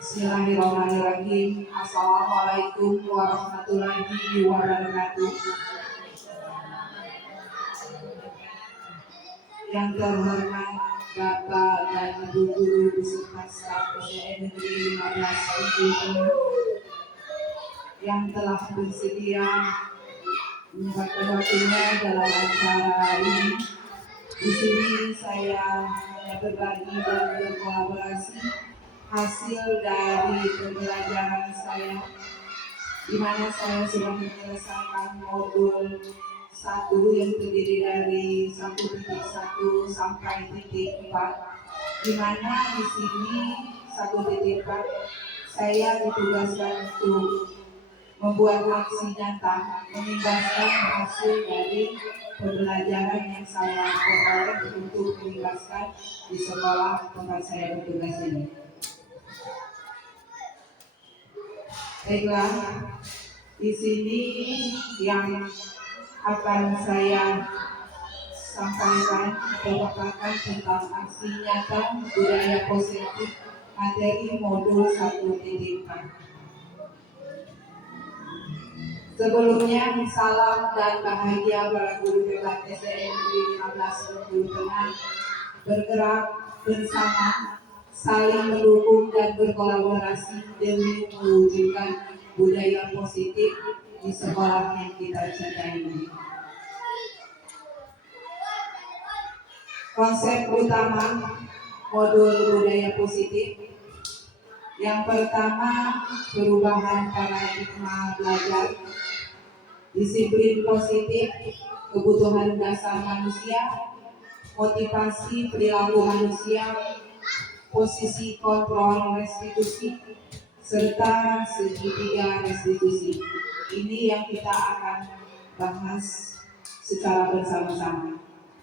Bismillahirrahmanirrahim. Assalamualaikum warahmatullahi wabarakatuh. Yang terhormat Bapak dan Ibu Guru beserta staf PTN Negeri 15 Bengkulu yang telah bersedia menyempatkan waktunya dalam acara ini. Di sini saya hanya berbagi dan berkolaborasi hasil dari pembelajaran saya, di mana saya sudah menyelesaikan modul 1 yang terdiri dari 1.1 sampai titik 4, di mana di sini 1.4 saya ditugaskan untuk membuat aksi nyata mengimbaskan hasil dari pembelajaran yang saya peroleh untuk mengimbaskan di sekolah tempat saya bertugas ini. Baiklah, di sini yang akan saya sampaikan merupakan tentang aksi nyata budaya positif materi modul 1.4. Sebelumnya, salam dan bahagia para guru hebat SDN Negeri 15 Bengkulu Tengah bergerak bersama, saling mendukung dan berkolaborasi demi mewujudkan budaya positif di sekolah yang kita cintai ini. Konsep utama modul budaya positif yang pertama, perubahan paradigma belajar, disiplin positif, kebutuhan dasar manusia, motivasi perilaku manusia, posisi kontrol restitusi, serta segitiga restitusi. Ini yang kita akan bahas secara bersama-sama.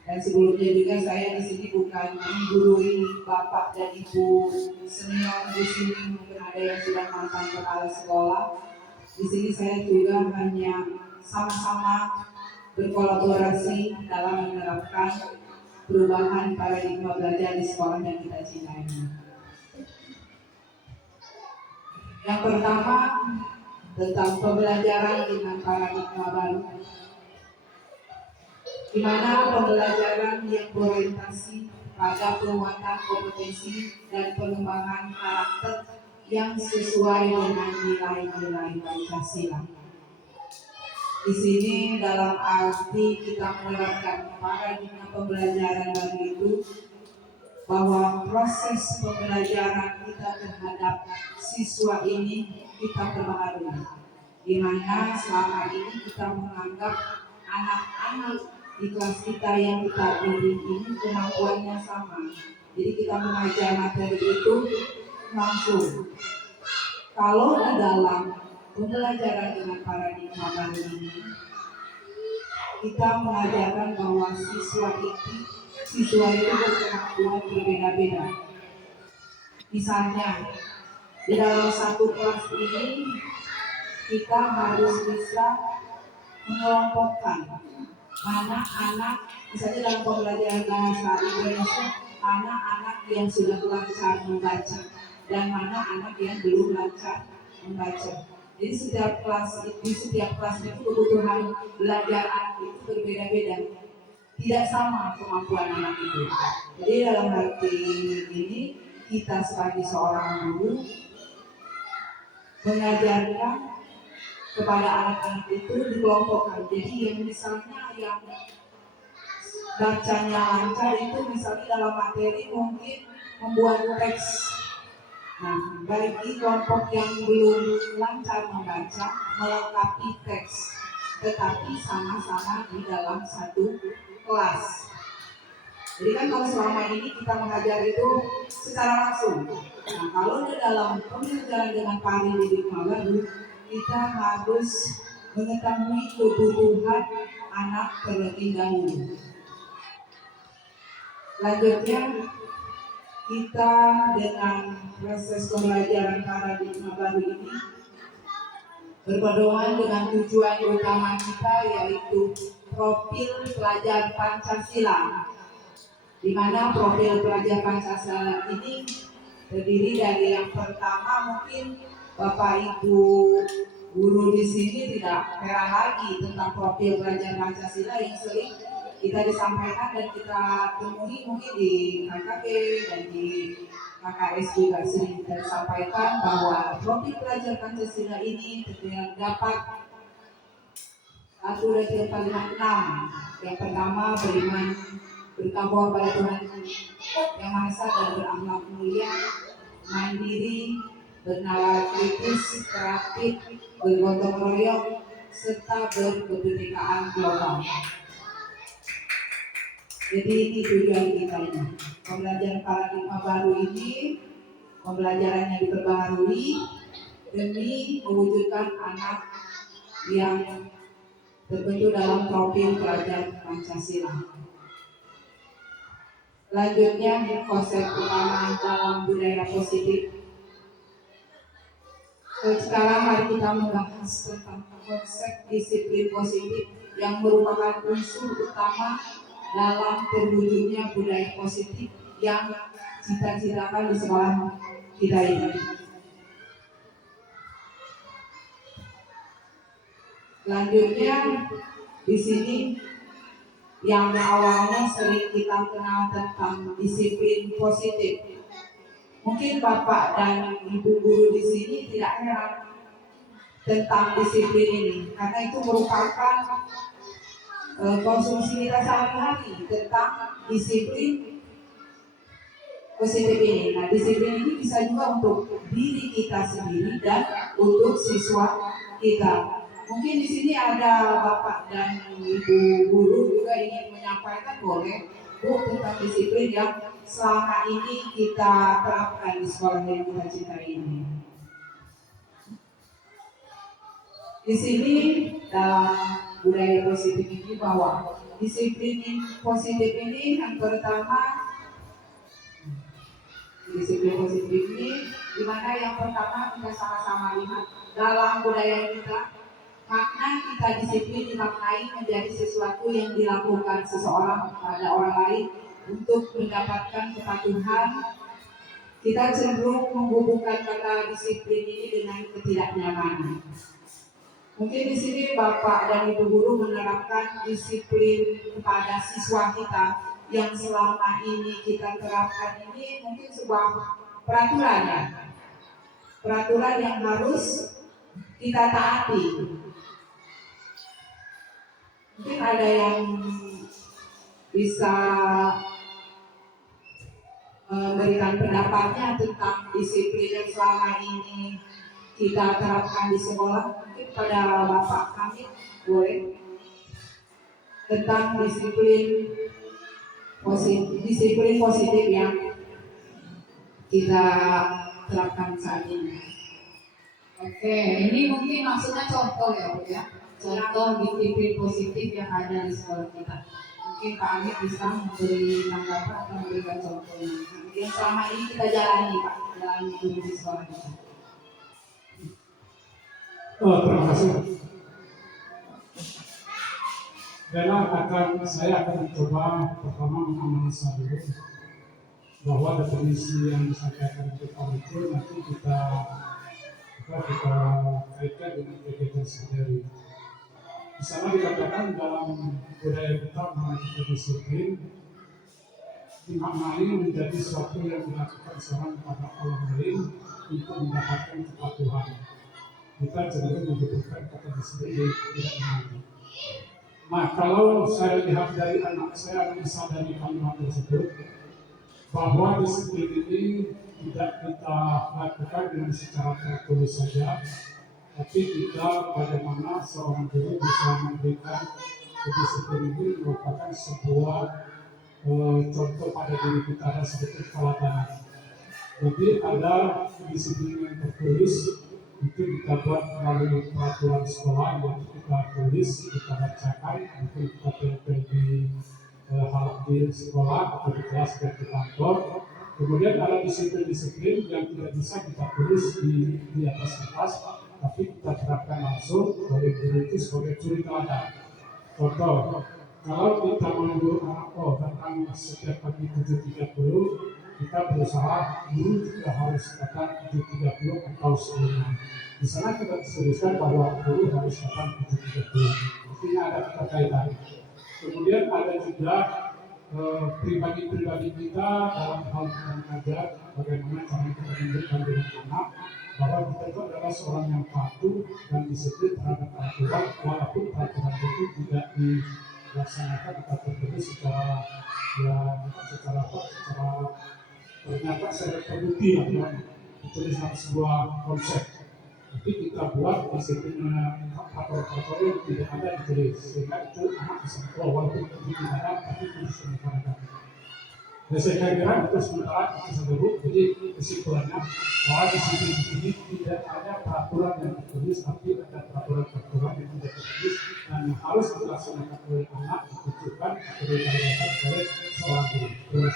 Dan sebelumnya juga saya di sini bukan menggurui Bapak dan Ibu senior di sini, mungkin ada yang sudah mantan kepala sekolah. Di sini saya juga hanya sama-sama berkolaborasi dalam menerapkan perubahan paradigma belajar di sekolah yang kita cintai. Yang pertama, tentang pembelajaran dengan paradigma baru, di mana pembelajaran yang berorientasi pada penguatan kompetensi dan pengembangan karakter yang sesuai dengan nilai-nilai Pancasila. Di sini dalam arti kita menerapkan paradigma pembelajaran baru itu bahwa proses pembelajaran kita terhadap siswa ini kita perbaharui, di mana selama ini kita menganggap anak-anak di kelas kita yang kita bimbing ini kemampuannya sama, jadi kita mengajar materi itu langsung. Kalau di dalam pembelajaran dengan paradigma baru ini, kita mengajarkan bahwa siswa itu berkemampuan berbeda-beda. Misalnya, di dalam satu kelas ini kita harus bisa mengelompokkan mana anak, misalnya dalam pembelajaran bahasa Indonesia, mana anak yang sudah lancar membaca dan mana anak yang belum lancar membaca. Jadi setiap kelas itu kebutuhan belajar anak itu berbeda-beda, tidak sama kemampuan anak itu. Jadi dalam arti ini kita sebagai seorang guru mengajarkan kepada anak-anak itu dikelompokkan. Jadi yang misalnya yang bacanya lancar itu misalnya dalam materi mungkin membuat teks. Nah, bagi kelompok yang belum lancar membaca melengkapi teks, tetapi sama-sama di dalam satu kelas. Jadi kan kalau selama ini kita mengajar itu secara langsung. Nah, kalau di dalam pembelajaran dengan paradigma baru, kita harus mengetahui kebutuhan anak terlebih dahulu. Lanjutnya, kita dengan proses pembelajaran paradigma baru ini berpedoman dengan tujuan utama kita, yaitu profil pelajar Pancasila, di mana profil pelajar Pancasila ini terdiri dari yang pertama mungkin Bapak Ibu guru di sini tidak heran lagi tentang profil belajar Pancasila yang sering kita disampaikan dan kita temui mungkin di KKP dan di KKS juga sering kita sampaikan bahwa profil belajar Pancasila ini terdapat satu dari kalimat 6. Yang pertama beriman bertakwa pada Tuhan yang Maha Esa dan berakhlak mulia, mandiri, bernalar kritis, kreatif, bergotong royong, serta berkebinekaan global. Jadi ini tujuan kita ini. Pembelajaran paradigma baru ini, pembelajaran yang diperbaharui demi mewujudkan anak yang terbentuk dalam profil pelajar Pancasila. Selanjutnya konsep utama dalam budaya positif. Sekarang mari kita membahas tentang konsep disiplin positif yang merupakan unsur utama dalam terwujudnya budaya positif yang cita-citakan di sekolah kita ini. Selanjutnya di sini yang awalnya sering kita kenal tentang disiplin positif. Mungkin Bapak dan Ibu guru di sini tidak heran tentang disiplin ini, karena itu merupakan konsumsi kita sehari-hari tentang disiplin positif ini. Nah, disiplin ini bisa juga untuk diri kita sendiri dan untuk siswa kita. Mungkin di sini ada Bapak dan Ibu guru juga ingin menyampaikan, boleh Bu, tentang disiplin yang selama ini kita terapkan di sekolah yang kita cintai ini. Di sini dalam budaya positif ini bahwa disiplin positif ini yang pertama, disiplin positif ini dimana yang pertama kita sama-sama lihat dalam budaya kita, makna kita disiplin dimaknai menjadi sesuatu yang dilakukan seseorang pada orang lain untuk mendapatkan kepatuhan. Kita cenderung menghubungkan kata disiplin ini dengan ketidaknyamanan. Mungkin di sini Bapak dan Ibu guru menerapkan disiplin kepada siswa kita yang selama ini kita terapkan ini mungkin sebuah peraturan ya. Peraturan yang harus kita taati. Mungkin ada yang bisa memberikan pendapatnya tentang disiplin yang selama ini kita terapkan di sekolah. Mungkin pada Bapak kami boleh tentang disiplin positif yang kita terapkan saat ini. Oke, ini mungkin maksudnya contoh ya Bu ya. Contoh disiplin positif yang ada di sekolah kita. Mungkin Pak Amit bisa memberi tanggapan atau memberikan contohnya. Yang selama ini kita jalani Pak, jalani dulu di sekolah kita. Terima kasih. Saya akan mencoba pertama menganalisa dulu bahwa definisi yang disampaikan kita itu nanti kita kaitkan dengan kegiatan sehari-hari. Di sana dikatakan dalam budaya kita mengenai disiplin dimaknai menjadi sesuatu yang dilakukan seorang kepada orang lain untuk mendapatkan kepatuhan. Kita cenderung menyebutkan kata disiplin tidak mengerti. Nah, kalau saya lihat dari anak saya bisa dari kalimat tersebut bahwa disiplin ini tidak kita lakukan dengan secara tertulis saja, tapi kita bagaimana seorang guru bisa memberikan disiplin ini merupakan sebuah contoh pada diri kita ada seperti keteladanan. Jadi ada disiplin yang tertulis itu kita buat melalui peraturan sekolah yang kita tulis, kita bacakan, mungkin kita tempel di sekolah atau di kelas dan di kantor. Kemudian ada disiplin-disiplin yang tidak bisa kita tulis di atas kertas, tapi kita terapkan langsung oleh guru itu sebagai suri teladan. Contoh, kalau kita menyuruh anak datang setiap pagi 7.30, kita berusaha guru juga harus datang 7.30 atau sebelumnya. Di sana kita disebutkan bahwa guru harus datang 7.30. Artinya ada keterkaitan. Kemudian ada juga pribadi-pribadi kita dalam hal kita mengajar, bagaimana cara kita memberikan dengan anak, bahwa kita itu adalah seorang yang patuh dan disiplin terhadap aturan, walaupun peraturan itu tidak dilaksanakan atau terjadi secara secara ternyata secara terbukti ya, ditulis dalam sebuah konsep. Tapi kita buat disiplin faktor-faktor yang tidak ada ditulis, sehingga itu anak bisa walaupun itu tidak ada, tapi itu bisa dilaksanakan. Dan saya kira itu sementara itu dulu. Jadi kesimpulannya bahwa disiplin ini tidak ada peraturan yang tertulis, tapi ada peraturan yang tidak tertulis dan yang harus dilaksanakan oleh anak, ditujukan atau dilaksanakan oleh seorang guru.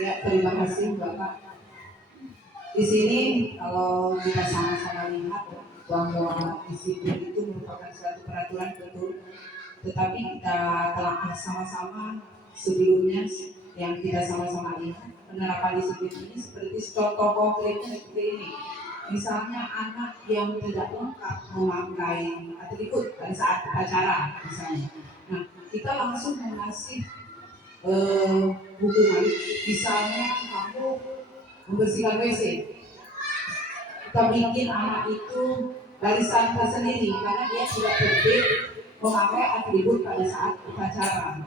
Ya, terima kasih Bapak. Di sini kalau kita sama-sama lihat bahwa disiplin itu merupakan suatu peraturan betul, tetapi kita telah sama-sama sebelumnya yang kita sama-sama lihat penerapan disiplin ini seperti contoh konkretnya seperti ini. Misalnya anak yang tidak lengkap memakai atribut pada saat acara misalnya. Nah, kita langsung mengasih hukuman, misalnya kamu membersihkan WC, kita bikin anak itu barisan tersendiri karena dia tidak tertib memakai atribut pada saat upacara.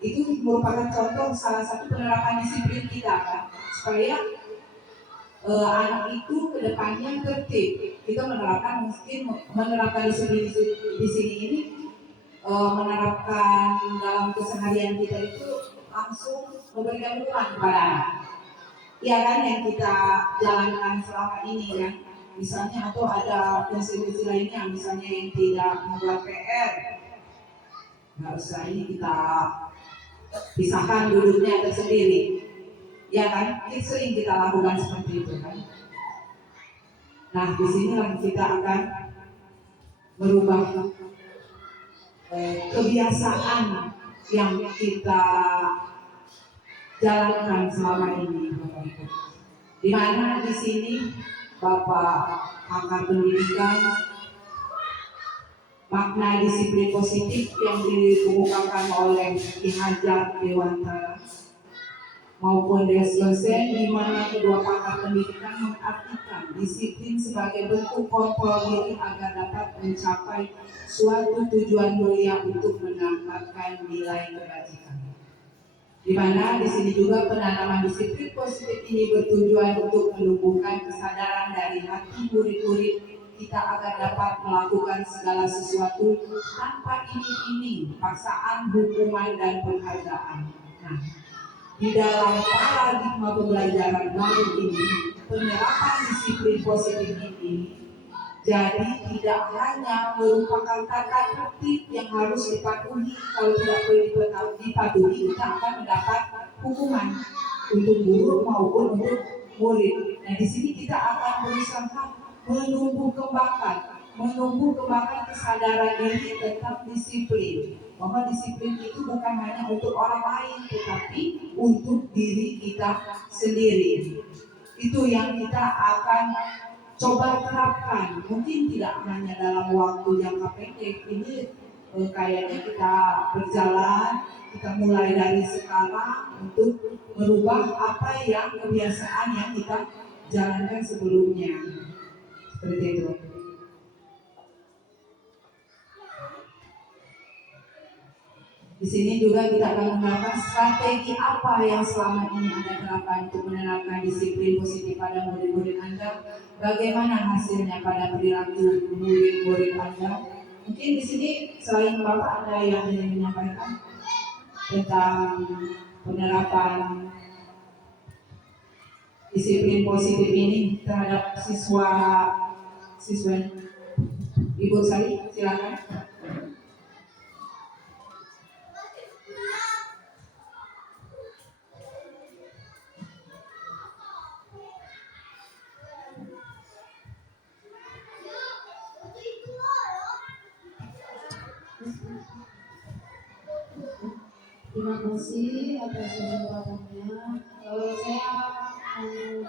Itu merupakan contoh salah satu penerapan disiplin kita kan, supaya anak itu kedepannya tertib. Kita menerapkan disiplin di sini ini menerapkan dalam keseharian kita itu langsung memberikan hukuman kepada anak. Ya kan yang kita jalankan selama ini kan. Misalnya atau ada prinsip-prinsip lainnya, misalnya yang tidak membuat PR, nggak usah ini kita pisahkan duduknya tersendiri. Ya kan, itu sering kita lakukan seperti itu kan. Nah, di sinilah kita akan merubah kebiasaan yang kita jalankan selama ini, Bapak Ibu. Di mana di sini Bapak pakar pendidikan, makna disiplin positif yang dikemukakan oleh Ki Hajar Dewantara maupun dosen, di mana kedua pakar pendidikan mengartikan disiplin sebagai bentuk kontrol diri agar dapat mencapai suatu tujuan mulia untuk meningkatkan nilai kebajikan. Di mana di sini juga penanaman disiplin positif ini bertujuan untuk menumbuhkan kesadaran dari hati murid-murid kita agar dapat melakukan segala sesuatu tanpa iming-iming, paksaan, hukuman, dan penghargaan. Nah, di dalam paradigma pembelajaran baru ini, penerapan disiplin positif ini jadi tidak hanya merupakan tata tertib yang harus dipatuhi. Kalau tidak dipatuhi, kita akan mendapat hukuman untuk guru maupun untuk murid. Nah, di sini kita akan berusaha menumbuh kembangkan kesadaran diri tentang disiplin. Bahwa disiplin itu bukan hanya untuk orang lain, tetapi untuk diri kita sendiri. Itu yang kita akan coba terapkan, mungkin tidak hanya dalam waktu jangka pendek. Ini kayaknya kita berjalan, kita mulai dari sekarang untuk merubah apa yang kebiasaan yang kita jalankan sebelumnya. Seperti itu. Di sini juga kita akan menerapkan strategi apa yang selama ini Anda terapkan untuk menerapkan disiplin positif pada murid-murid Anda. Bagaimana hasilnya pada perilaku murid-murid Anda? Mungkin di sini selain Bapak ada yang ingin menyampaikan tentang penerapan disiplin positif ini terhadap siswa. Ibu Sari, silakan. Terima kasih atas kesempatannya. Saya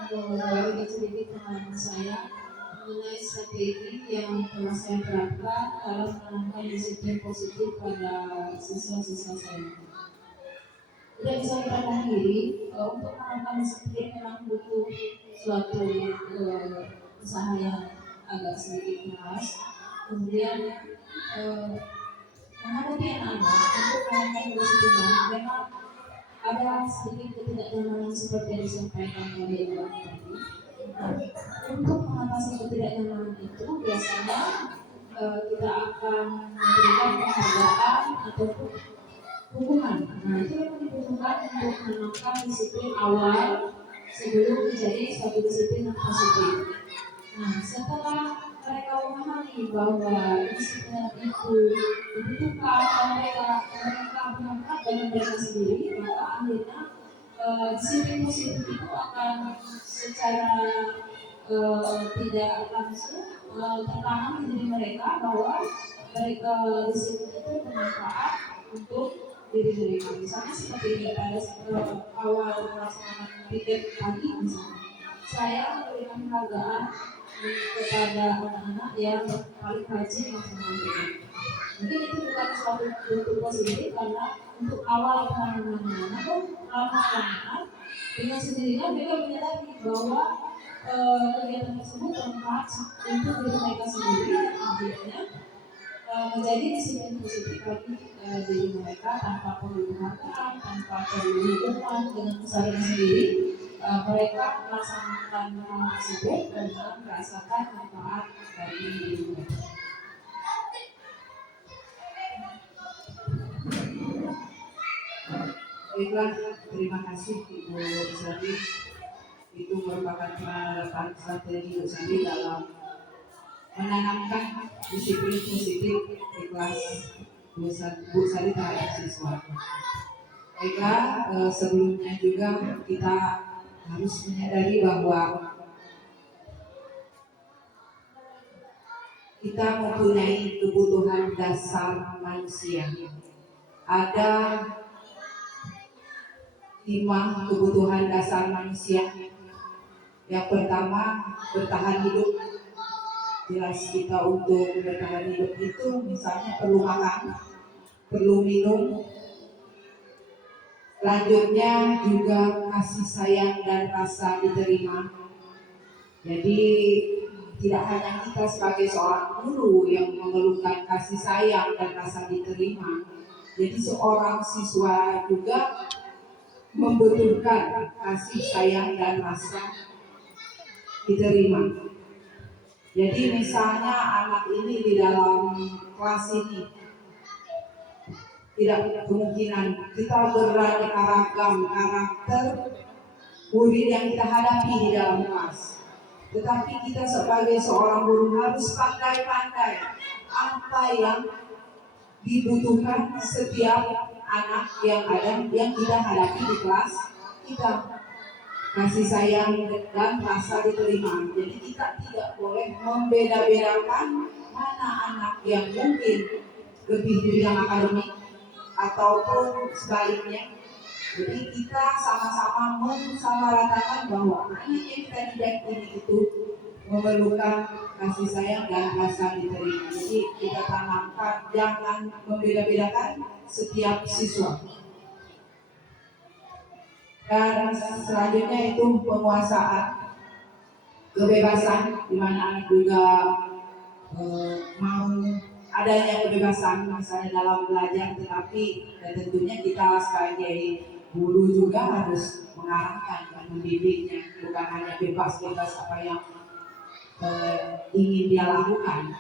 berbagi sedikit pengalaman saya mengenai strategi yang telah saya terapkan dalam menanamkan disiplin positif pada siswa-siswa saya. Tidak bisa kita pungkiri untuk menanamkan disiplin memang butuh suatu usaha yang agak sedikit keras. Kemudian menghadapi anak-anak untuk menanamkan disiplin memang ada sedikit ketidaknyamanan seperti yang disampaikan oleh Ibu tadi. Untuk mengatasi ketidaknyamanan itu biasanya kita akan memberikan penghargaan ataupun hubungan. Nah, itu yang dibutuhkan untuk menanamkan disiplin awal sebelum menjadi suatu disiplin yang positif. Nah, setelah mereka memahami bahwa disiplin itu dibutuhkan dan mereka bermanfaat bagi mereka sendiri, maka akhirnya disiplin positif itu akan secara tidak langsung tertanam di diri mereka bahwa mereka disiplin itu bermanfaat untuk diri mereka. Misalnya seperti ini pada awal pelaksanaan piket pagi misalnya, saya memberikan penghargaan kepada anak-anak yang paling rajin melaksanakan. Mungkin itu bukan suatu bentuk positif karena untuk awal penanganannya, namun lama-lama dengan sendirinya mereka menyadari bahwa kegiatan tersebut bermanfaat untuk diri mereka sendiri, akhirnya menjadi disiplin positif bagi diri mereka tanpa perlu penghargaan, tanpa perlu hubungan dengan usahanya sendiri. Mereka melaksanakan hal tersebut dan merasakan manfaat bagi diri mereka. Baiklah, terima kasih Ibu Sari. Itu merupakan penerapan strategi Ibu Sari dalam menanamkan disiplin positif di kelas Bu Sari terhadap siswa. Baiklah, sebelumnya juga kita harus menyadari bahwa kita mempunyai kebutuhan dasar manusia. Ada 5 kebutuhan dasar manusia. Yang pertama, bertahan hidup. Jelas kita untuk bertahan hidup itu misalnya perlu makan, perlu minum. Lanjutnya juga kasih sayang dan rasa diterima. Jadi tidak hanya kita sebagai seorang guru yang mengeluhkan kasih sayang dan rasa diterima. Jadi seorang siswa juga membutuhkan kasih sayang dan rasa diterima. Jadi misalnya anak ini di dalam kelas ini tidak kemungkinan kita beraneka ragam karakter murid yang kita hadapi di dalam kelas. Tetapi kita sebagai seorang guru harus pandai-pandai apa yang dibutuhkan setiap anak yang kita hadapi di kelas kita. Kasih sayang dan rasa diterima. Jadi kita tidak boleh membeda-bedakan mana anak yang mungkin lebih di bidang akademik ataupun sebaliknya. Jadi kita sama-sama mensamaratakan bahwa anak yang kita didik ini itu memerlukan kasih sayang dan rasa diterima. Jadi kita tanamkan, jangan membeda-bedakan setiap siswa. Dan selanjutnya itu penguasaan, kebebasan, di mana anak juga mau adanya kebebasan misalnya dalam belajar, tetapi tentunya kita sebagai guru juga harus mengarahkan dan mendidiknya, bukan hanya bebas-bebas apa yang ingin dia lakukan.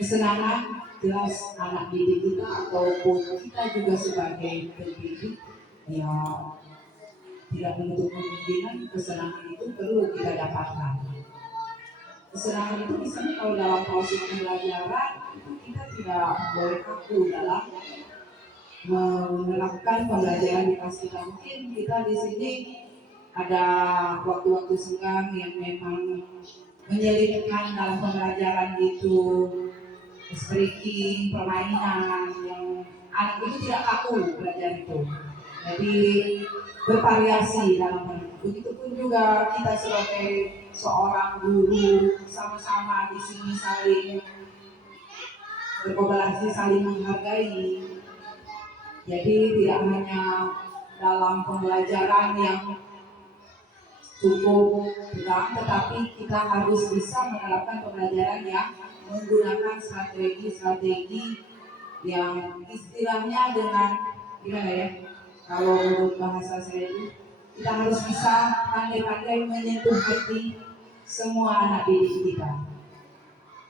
Kesenangan jelas anak didik kita ataupun kita juga sebagai pendidik ya tidak menutup kemungkinan kesenangan itu perlu kita dapatkan. Kesenangan itu misalnya kalau dalam proses pembelajaran itu kita tidak boleh kaku dalam menerapkan pembelajaran di kelas kita. Mungkin kita di sini ada waktu-waktu senggang yang memang menyelipkan dalam pembelajaran itu speaking, permainan yang anak itu tidak kaku belajar itu. Jadi bervariasi dalam hal itu. Begitupun juga kita sebagai seorang guru sama-sama di sini saling berkolaborasi, saling menghargai. Jadi tidak hanya dalam pembelajaran yang cukup berat, tetapi kita harus bisa menerapkan pembelajaran yang menggunakan strategi-strategi yang istilahnya dengan gimana ya? Kalau menurut bahasa saya itu, kita harus bisa pandai-pandai menyentuh hati semua anak didik kita.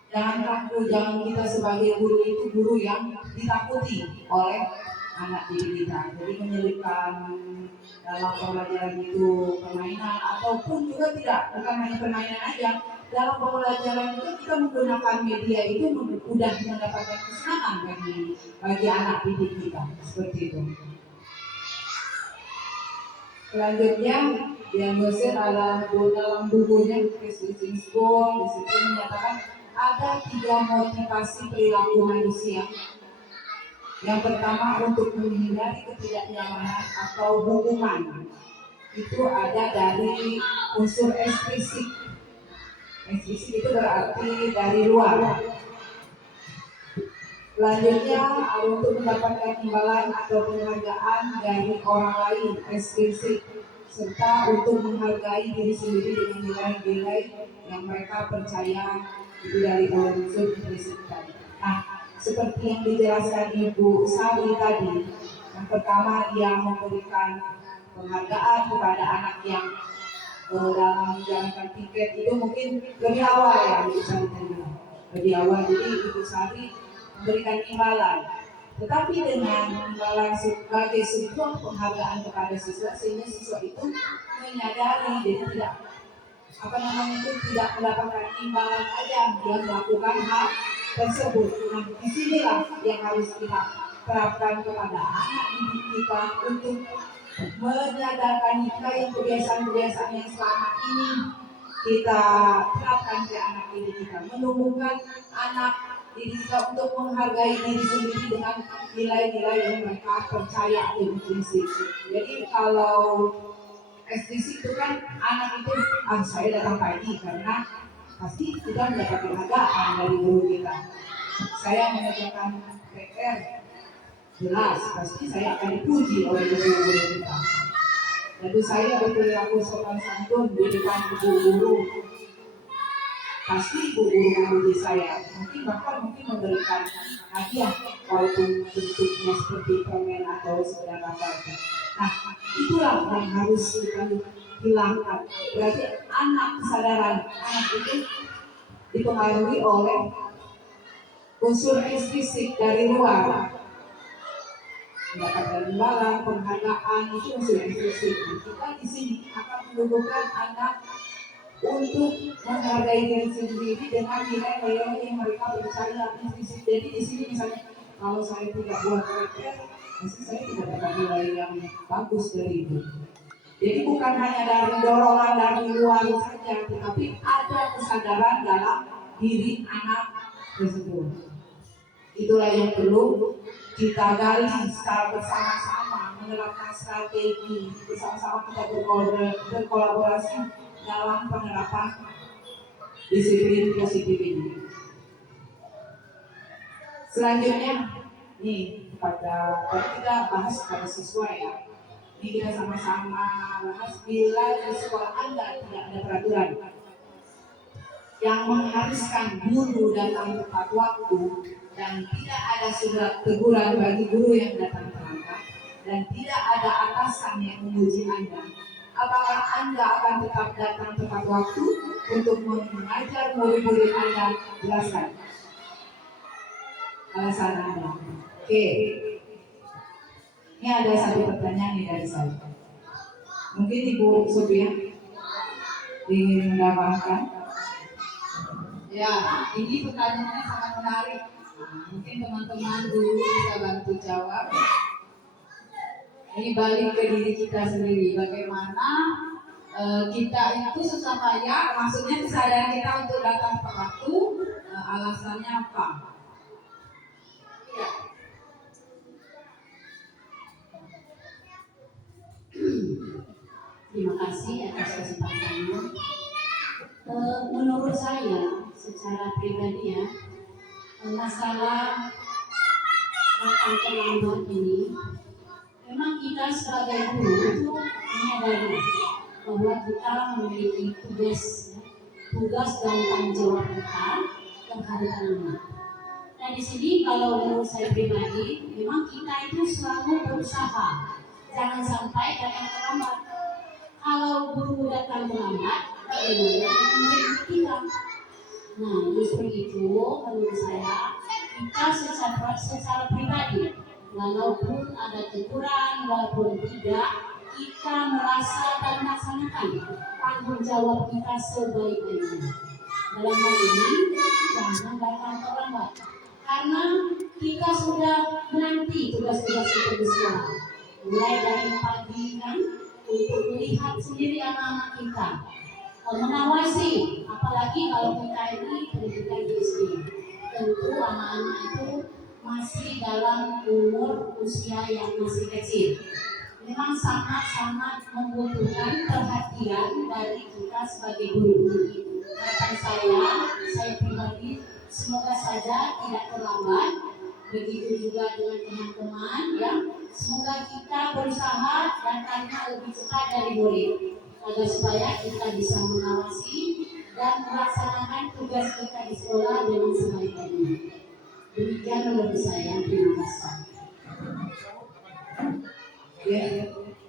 Jangan takut, jangan kita sebagai guru itu guru yang ditakuti oleh anak didik kita. Jadi menyelipkan dalam pembelajaran itu permainan ataupun juga tidak, bukan hanya permainan aja. Dalam pembelajaran itu kita menggunakan media itu mudah mendapatkan kesenangan bagi anak didik kita, seperti itu. Selanjutnya diagnosis adalah dalam bukunya Christine School di situ menyatakan ada 3 motivasi perilaku manusia. Yang pertama untuk menghindari ketidaknyamanan atau hukuman. Itu ada dari unsur ekstrisik. Ekstrisik itu berarti dari luar. Selanjutnya untuk mendapatkan imbalan atau penghargaan dari orang lain, ekstrisik, serta untuk menghargai diri sendiri dengan nilai-nilai yang mereka percaya itu dari unsur intrinsik tadi. Nah, seperti yang dijelaskan Ibu Sari tadi, yang pertama dia memberikan penghargaan kepada anak yang dalam menjalankan tiket itu mungkin lebih awal ya Ibu Sari tadi, lebih awal. Jadi Ibu Sari memberikan imbalan, tetapi dengan imbalan sebagai sebuah penghargaan kepada siswa sehingga siswa itu menyadari jadi tidak tidak mendapatkan imbalan aja, dia melakukan hal tersebut. Nah, disinilah yang harus kita terapkan kepada anak didik kita untuk menyadarkan kita yang kebiasaan-kebiasaan yang selama ini kita terapkan ke anak didik kita, menumbuhkan anak didik kita untuk menghargai diri sendiri dengan nilai-nilai yang mereka percaya dan prinsip. Jadi kalau ekstrisik itu kan anak itu saya datang pagi karena pasti kita mendapat penghargaan dari guru kita. Saya mengerjakan PR jelas pasti saya akan dipuji oleh guru-guru kita. Jadi saya berperilaku sopan santun di depan guru-guru, pasti guru memuji saya. Mungkin memberikan hadiah walaupun bentuknya seperti permen atau sekedar apa itu. Nah, itulah yang harus kita hilangkan. Berarti kesadaran anak itu dipengaruhi oleh unsur ekstrisik dari luar. Mendapatkan imbalan, penghargaan itu unsur ekstrisik. Kita di sini akan menumbuhkan anak untuk menghargai diri sendiri dengan nilai-nilai yang mereka percaya ekstrisik. Jadi di sini misalnya kalau saya tidak buat PR, pasti saya tidak dapat nilai yang bagus dari itu. Jadi bukan hanya dari dorongan dari luar saja, tetapi ada kesadaran dalam diri anak tersebut. Itulah yang perlu kita gali secara bersama-sama, menerapkan strategi bersama-sama, kita berkolaborasi dalam penerapan disiplin positif ini. Selanjutnya, nih kita bahas pada siswa ya. Ini kita sama-sama bahas bila di sekolah Anda tidak ada peraturan yang mengharuskan guru datang tepat waktu dan tidak ada surat teguran bagi guru yang datang terlambat dan tidak ada atasan yang memuji Anda. Apakah Anda akan tetap datang tepat waktu untuk mengajar murid-murid Anda? Jelaskan alasan Anda. Oke. Ini ada satu pertanyaan nih dari saya. Mungkin Ibu Sofia ingin menambahkan. Ya, ini pertanyaannya sangat menarik. Mungkin teman-teman dulu bisa bantu jawab. Ini balik ke diri kita sendiri. Bagaimana kita itu sesama ya, maksudnya kesadaran kita untuk datang tepat waktu, alasannya apa? Ya. Terima kasih atas kesempatannya. Menurut saya secara pribadi ya, masalah datang terlambat ini, memang kita sebagai guru itu menyadari bahwa kita memiliki tugas dan tanggung jawab kita terhadap anak. Nah di sini kalau menurut saya pribadi, memang kita itu selalu berusaha jangan sampai datang terlambat. Kalau guru datang terlambat, bagaimana dengan murid kita? Nah justru itu menurut saya kita secara pribadi, walaupun ada teguran, walaupun tidak, kita merasa dan melaksanakan tanggung jawab kita sebaik-baiknya. Dalam hal ini, jangan datang terlambat, karena kita sudah menanti tugas-tugas itu di sekolah. Mulai dari pagi kan, untuk melihat sendiri anak-anak kita, mengawasi, apalagi kalau kita ini pendidikan di SD. Tentu anak-anak itu masih dalam umur usia yang masih kecil. Memang sangat-sangat membutuhkan perhatian dari kita sebagai guru. Harapan saya pribadi, semoga saja tidak terlambat. Begitu juga dengan teman-teman ya. Semoga kita berusaha datangnya lebih cepat dari murid, agar supaya kita bisa mengawasi dan melaksanakan tugas kita di sekolah dengan sebaik-baiknya. Demikian menurut saya. Terima kasih. Ya,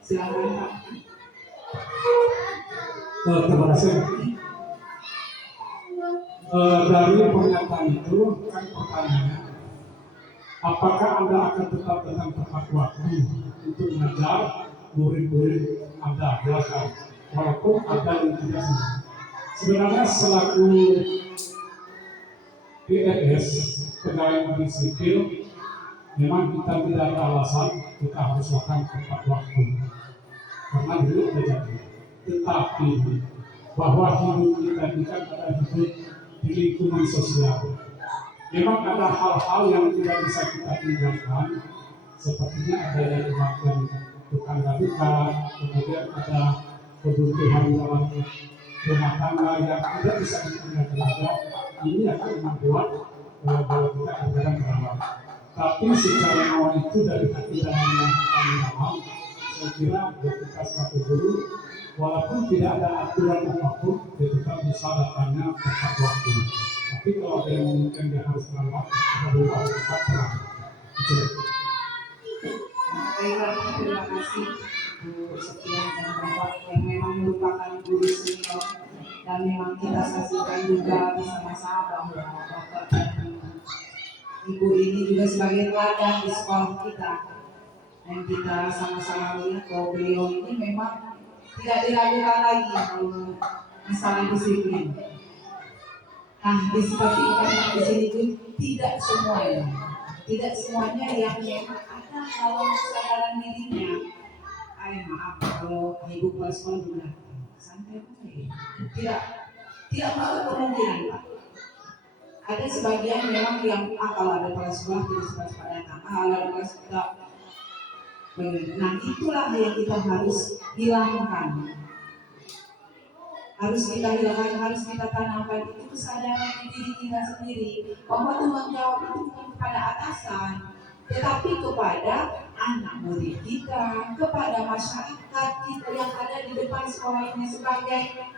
silakan Pak. Terima kasih. Dari pernyataan itu kan pertanyaannya, apakah Anda akan tetap datang tepat waktu untuk mengajar murid-murid Anda belajar, walaupun ada yang tidak senang? Sebenarnya selaku PNS, pegawai negeri sipil, memang kita tidak ada alasan kita harus datang tepat waktu, karena dulu terjadi. Tetapi bahwa hidup kita ini kan adalah hidup di lingkungan sosial. Memang ada hal-hal yang tidak bisa kita tinggalkan, sepertinya ada yang kematian tukang dekat, kemudian ada kebutuhan dalam rumah tangga yang tidak bisa ditinggalkan. Ini akan membuat bahwa kita akan terlambat. Tapi secara awal itu dari hati dan yang kami dalam, saya kira ya kita selaku guru, walaupun tidak ada aturan apapun, ya tetap bisa datangnya tepat waktu. Tapi kalau ada yang mungkin dia harus terlambat, kita berubah tepat terang. Baiklah, terima kasih Bu Setia dan Bapak yang memang merupakan guru senior, dan memang kita saksikan juga bersama-sama bahwa Bapak dan Ibu ini juga sebagai teladan di sekolah kita, dan kita sama-sama melihat bahwa beliau ini memang tidak diragukan lagi dalam masalah disiplin. Nah, tapi di sini pun tidak semuanya yang memang ada kalau kesadaran dirinya. Maaf kalau ibu kepala sekolah juga santai tidak menutup kemungkinan Pak. Ada sebagian memang yang kalau ada kepala sekolah tidak cepat-cepat datang, kalau ada kepala sekolah. Nah itulah yang kita harus hilangkan. Harus kita tanamkan itu kesadaran di diri kita sendiri, bahwa tanggung jawab itu bukan kepada atasan, tetapi kepada anak murid kita, kepada masyarakat kita yang ada di depan sekolah ini sebagai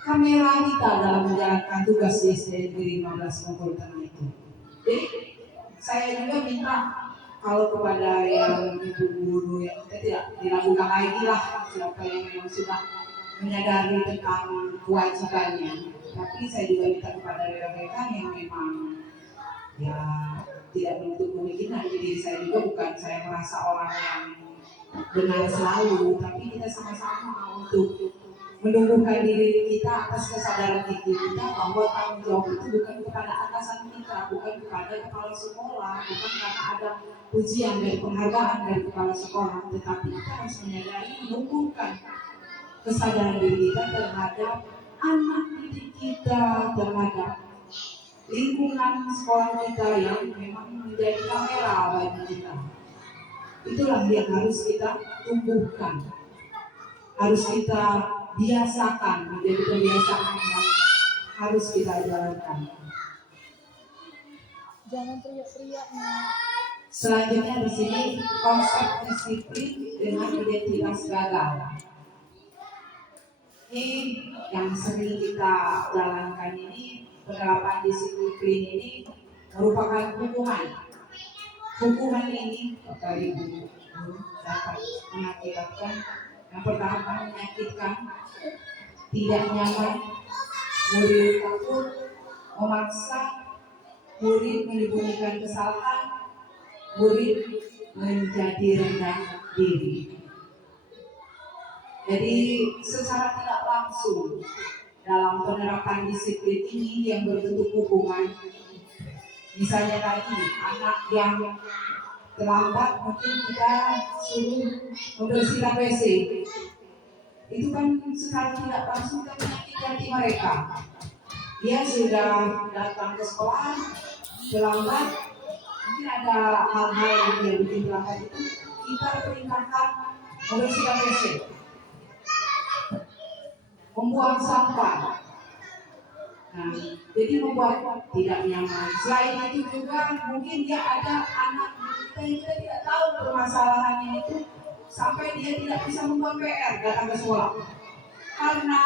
kamera kita dalam menjalankan tugas di SD Negeri 15 Bengkulu Tengah itu. Jadi saya juga minta kalau kepada yang ibu guru yang kita tidak diragukan lagi lah, siapa yang memang sudah menyadari tentang kewajibannya. Tapi saya juga minta kepada rekan-rekan yang memang ya tidak menutup kemungkinan. Jadi saya juga bukan saya merasa orang yang benar selalu, tapi kita sama-sama untuk menumbuhkan diri kita atas kesadaran diri kita bahwa tanggung jawab itu bukan kepada atasan kita, bukan kepada kepala sekolah, bukan karena ada pujian dan penghargaan dari kepala sekolah, tetapi kita harus menyadari menumbuhkan kesadaran diri kita terhadap anak didik kita, terhadap lingkungan sekolah kita yang memang menjadi kamera bagi kita. Itulah yang harus kita tumbuhkan. harus kita biasakan, menjadi kebiasaan yang harus kita jalankan. Jangan teriak-teriak, Nak. Selanjutnya di sini konsep disiplin dengan identitas gagal. Ini yang sering kita jalankan ini, penerapan disiplin ini merupakan hukuman. Hukuman ini Bapak Ibu dapat mengakibatkan yang pertama menyakitkan, tidak nyaman, murid takut, memaksa, murid menyembunyikan kesalahan, murid menjadi rendah diri. Jadi secara tidak langsung dalam penerapan disiplin ini yang berbentuk hukuman, misalnya tadi anak yang terlambat mungkin kita suruh membersihkan WC, itu kan secara tidak langsung kita menyakiti hati mereka. Dia sudah datang ke sekolah terlambat, mungkin ada hal-hal yang dia bikin terlambat, itu kita perintahkan membersihkan WC, membuang sampah. Nah, jadi membuat tidak nyaman. Selain itu juga mungkin dia ada anak kita yang kita tidak tahu permasalahannya itu sampai dia tidak bisa membuat PR datang ke sekolah. Karena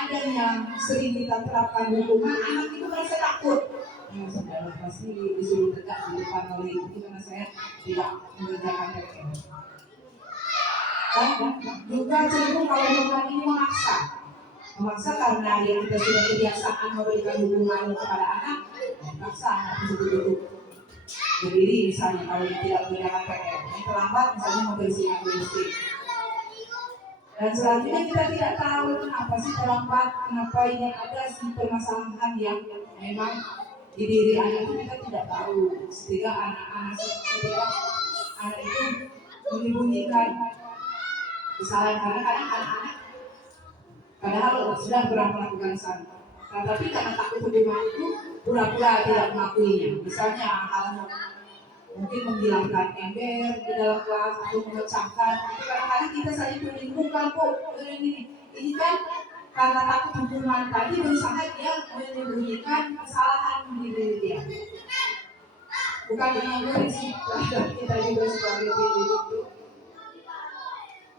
adanya sering kita terapkan hukuman, anak itu merasa takut. Saudara pasti disuruh tegak di depan oleh ibu karena saya tidak mengerjakan PR. Dan juga cenderung kalau hukuman ini memaksa karena yang kita sudah kebiasaan memberikan hukuman kepada anak, memaksa anak tersebut berdiri misalnya kalau dia tidak mengerjakan PR, yang terlambat misalnya membersihkan WC. Dan selanjutnya kita tidak tahu kenapa sih terlambat, kenapa ini ada sih permasalahan yang memang di diri anak itu kita tidak tahu. Sehingga anak itu menyembunyikan kesalahan karena kadang anak-anak padahal sudah pernah melakukan salah, tapi karena takut hukuman itu pura-pura tidak mengakuinya. Misalnya hal mungkin menghilangkan ember di dalam kelas atau memecahkan. Kadang-kadang kita saling menyembuhkan kok ini kan karena takut hukuman tadi berusaha dia menyembunyikan kesalahan di diri dia. Bukan hanya murid sih, kita juga sebagai diri itu.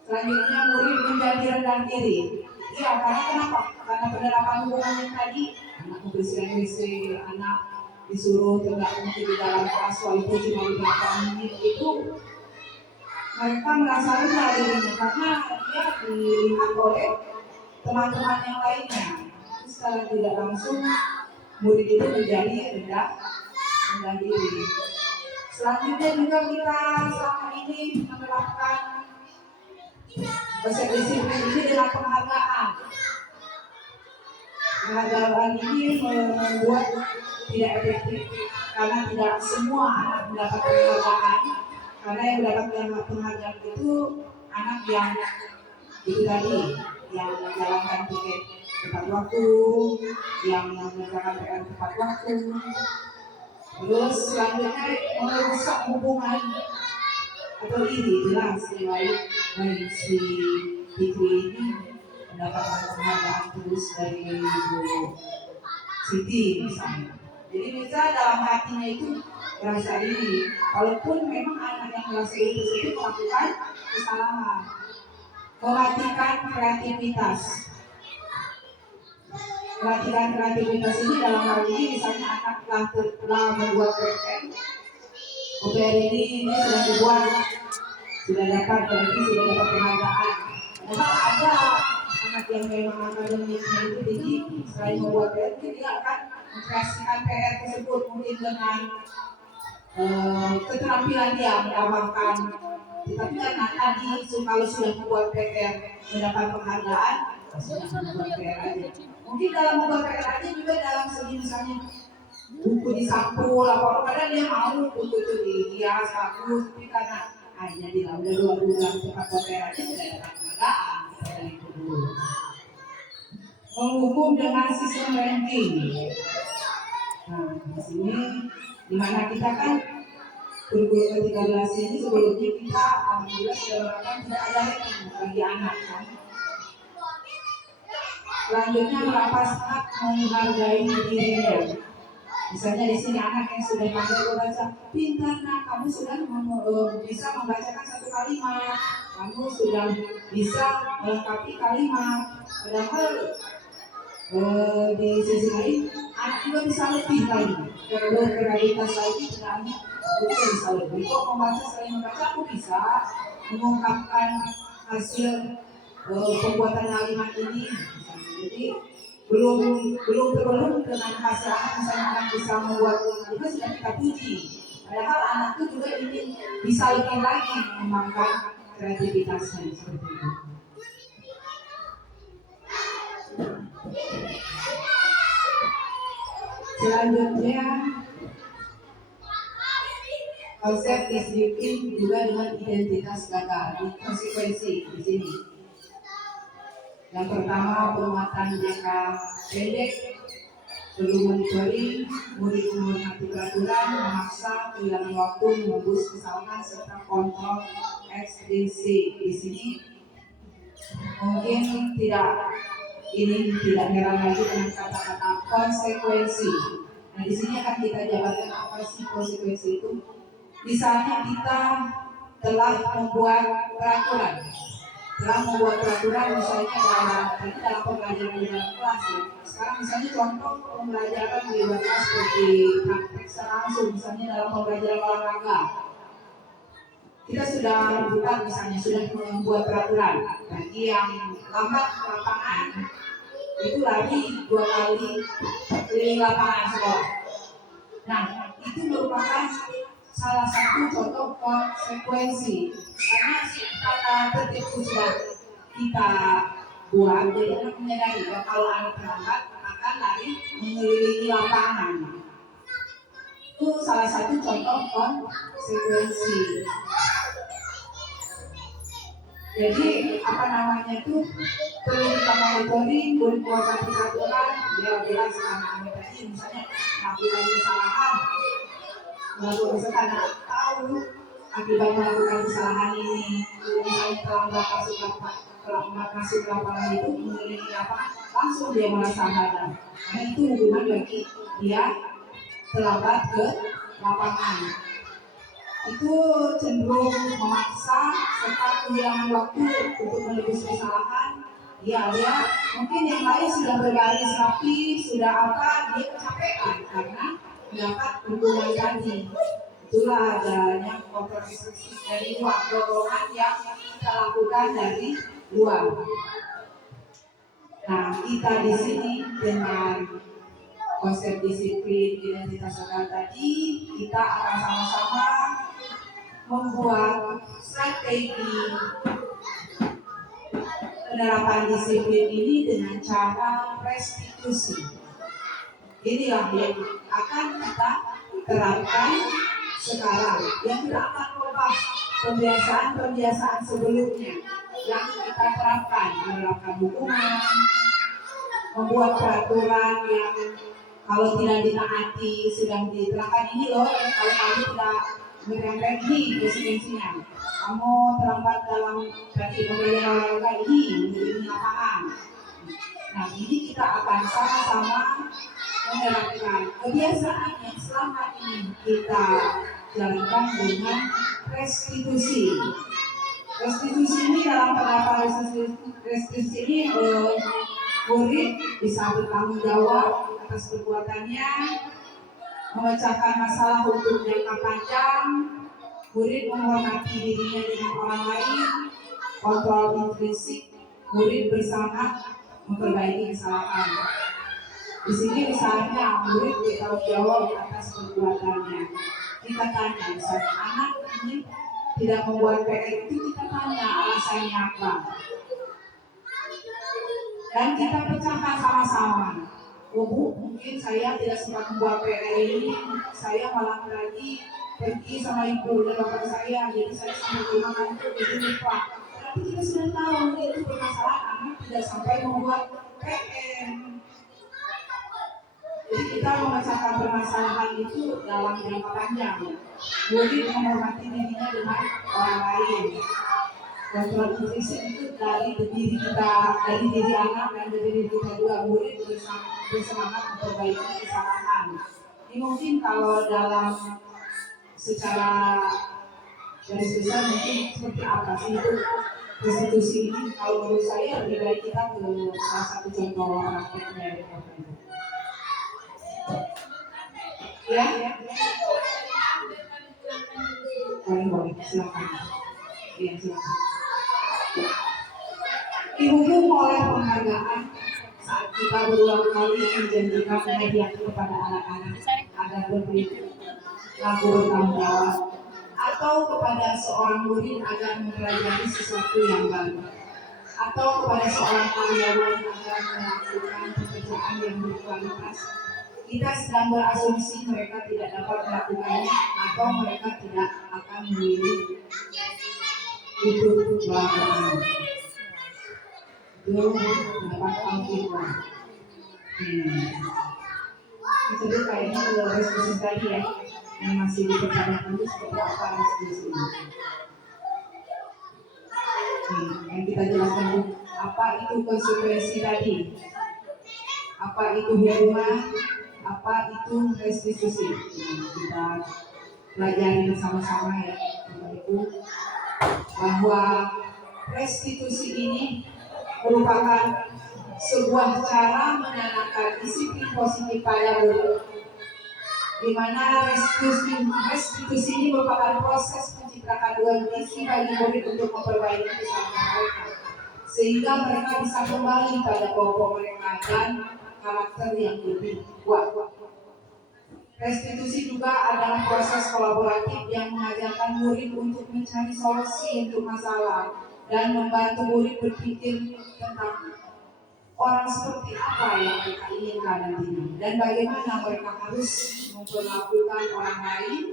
Selanjutnya murid menjadi rendah diri. Ya, karena kenapa? Karena penerapan hukuman yang tadi, anak membersihkan WC, anak disuruh tegak mungkin di dalam kelas walaupun cuma beberapa menit, itu mereka merasa rendah dirinya karena dia dilihat oleh teman-teman yang lainnya. Secara tidak langsung murid itu menjadi rendah diri. Selanjutnya juga kita selama ini menerapkan konsep disiplin ini dengan penghargaan. Penghargaan ini membuat tidak efektif karena tidak semua anak mendapat penghargaan. Karena yang mendapat penghargaan itu anak yang itu tadi, yang menjalankan tiket tepat waktu, yang mengerjakan PR tepat waktu. Terus selanjutnya merusak hubungan atau ini jelas baik si Fikri ini mendapatkan penghargaan terus dari Ibu Siti misalnya. Jadi misalnya dalam hatinya itu merasa ini, walaupun memang anak yang merasa itu tersebut melakukan kesalahan, mematikan kreativitas. Pelatihan kreativitas ini dalam hal ini misalnya anak telah membuat PR. PR ini sudah dibuat, sudah dapat berarti sudah dapat penghargaan. Memang ada anak yang memang akademiknya itu tinggi, selain membuat PR dia akan mengkreasikan PR tersebut mungkin dengan keterampilan dia mendapatkan. Tetapi karena tadi kalau sudah membuat PR mendapat penghargaan, membuat PR aja. Mungkin dalam membuat PR aja juga dalam segi misalnya buku disampul apa padahal dia mau buku itu dihias bagus, tapi karena hanya dia udah 2 bulan cepat buat PR aja sudah dapat penghargaan dari itu dulu. Menghukum dengan sistem ranking. Nah di sini dimana kita kan kurikulum ke-13 ini sebelumnya kita alhamdulillah sudah menerapkan tidak ada ranking bagi anak kan. Selanjutnya merampas hak menghargai dirinya. Misalnya di sini anak yang sudah pandai membaca, pintar nak, kamu sudah bisa membacakan satu kalimat, kamu sudah bisa melengkapi kalimat. Padahal di sisi lain anak juga bisa lebih lagi, berkreativitas lagi, sebenarnya aku juga bisa lebih. Kok membaca selain membaca aku bisa mengungkapkan hasil pembuatan kalimat ini. Jadi belum dengan hasil anak misalnya anak bisa membuat kalimat sudah kita puji. Padahal anak itu juga ingin bisa lebih lagi mengembangkan kreativitasnya seperti itu. Selanjutnya konsep disiplin juga dengan identitas gagal, konsekuensi di sini. Yang pertama, penguatan jangka pendek, perlu monitoring, murid menghormati peraturan, memaksa, kehilangan waktu, menembus kesalahan, serta kontrol ekstensi. Di sini mungkin tidak heran lagi dengan kata-kata konsekuensi. Nah, di sini akan kita jabarkan apa sih konsekuensi itu. Misalnya kita telah membuat peraturan misalnya dalam pembelajaran di dalam kelas ya. Sekarang misalnya contoh pembelajaran di luar kelas seperti praktek secara langsung, misalnya dalam pembelajaran olahraga. Kita sudah buat misalnya sudah membuat peraturan bagi yang lambat ke lapangan itu lari 2 kali keliling lapangan sekolah. Nah, itu merupakan salah satu contoh konsekuensi karena kata tertib itu sudah kita buat, jadi anak menyadari bahwa kalau anak terlambat akan lari mengelilingi lapangan. Itu salah satu contoh konsekuensi. Jadi itu perlu kita monitoring, berbuat peraturan, dia bilang anak-anak tadi misalnya melakukan kesalahan, karena tahu akibat melakukan kesalahan ini, misalnya terlambat masuk lapangan itu mengelilingi lapangan, langsung dia merasa hadap. Karena itu hubungan bagi dia terlambat ke lapangan. Itu cenderung memaksa serta kehilangan waktu untuk menebus kesalahan. Ya, dia mungkin yang lain sudah berbaris rapi, sudah apa, dia kecapean karena mendapat dukungan tadi. Itulah adanya kontroversi dari luar, dorongan yang kita lakukan dari luar. Nah, kita di sini dengan konsep disiplin identitas lokal tadi, kita akan sama-sama membuat strategi penerapan disiplin ini dengan cara restitusi. Inilah yang akan kita terapkan sekarang, yang tidak akan merubah kebiasaan-kebiasaan sebelumnya yang kita terapkan, menerapkan hukuman, membuat peraturan yang kalau tidak ditaati sudah diterapkan ini loh, kalau kamu tidak meremehkan konsekuensinya, kamu terlambat dalam pembelajaran olahraga ini menjadi lapangan. Nah, ini kita akan sama-sama menerapkan kebiasaan yang selama ini kita jalankan dengan restitusi. Restitusi ini dalam penerapan restitusi ini murid bisa bertanggung jawab atas perbuatannya, memecahkan masalah untuk jangka panjang, murid menghormati dirinya dengan orang lain, kontrol intrinsik, murid bersama memperbaiki kesalahan. Di sini misalnya murid bertanggung jawab atas perbuatannya. Kita tanya, misalnya anak ini tidak membuat PR itu, kita tanya alasannya apa. Dan kita pecahkan sama-sama. Oh Bu, mungkin saya tidak sempat membuat PR ini, saya malam lagi pergi sama ibu dan bapak saya, jadi saya sampai rumah itu jadi lupa. Tapi kita sudah tahu itu permasalahan anak tidak sampai membuat PR. Jadi kita memecahkan permasalahan itu dalam jangka panjang. Murid menghormati dirinya dengan orang lain. Kontrol fisik itu dari diri kita, dari diri anak dan dari diri kita juga. Murid bersemangat memperbaiki kesalahan. Ini mungkin kalau dalam secara garis besar mungkin seperti apa sih itu restitusi ini? Kalau menurut saya lebih baik kita ke salah satu contoh prakteknya ya. Ya, boleh, silakan. Ya, silakan. Dihubung oleh penghargaan saat kita berulang kali menjanjikan hadiah kepada anak-anak agar berperilaku bertanggung jawab, atau kepada seorang murid agar mempelajari sesuatu yang baru, atau kepada seorang karyawan agar melakukan pekerjaan yang berkualitas, kita sedang berasumsi mereka tidak dapat melakukannya atau mereka tidak akan memilih untuk melakukannya. Itu pendapat Al-Quran. Itu kayaknya ke restitusi tadi ya, yang masih dipertanyakan itu seperti apa restitusi ini. Yang kita jelaskan itu apa itu konsekuensi tadi, apa itu hikmah, apa itu restitusi. Kita pelajari bersama-sama ya, Ibu, bahwa restitusi ini merupakan sebuah cara menanamkan disiplin positif pada murid, di mana restitusi ini merupakan proses menciptakan kondisi bagi murid untuk memperbaiki kesalahan mereka, sehingga mereka bisa kembali pada pokok mereka dan karakter yang lebih kuat. Restitusi juga adalah proses kolaboratif yang mengajarkan murid untuk mencari solusi untuk masalah dan membantu murid berpikir tentang orang seperti apa yang mereka inginkan nantinya dan bagaimana mereka harus memperlakukan orang lain.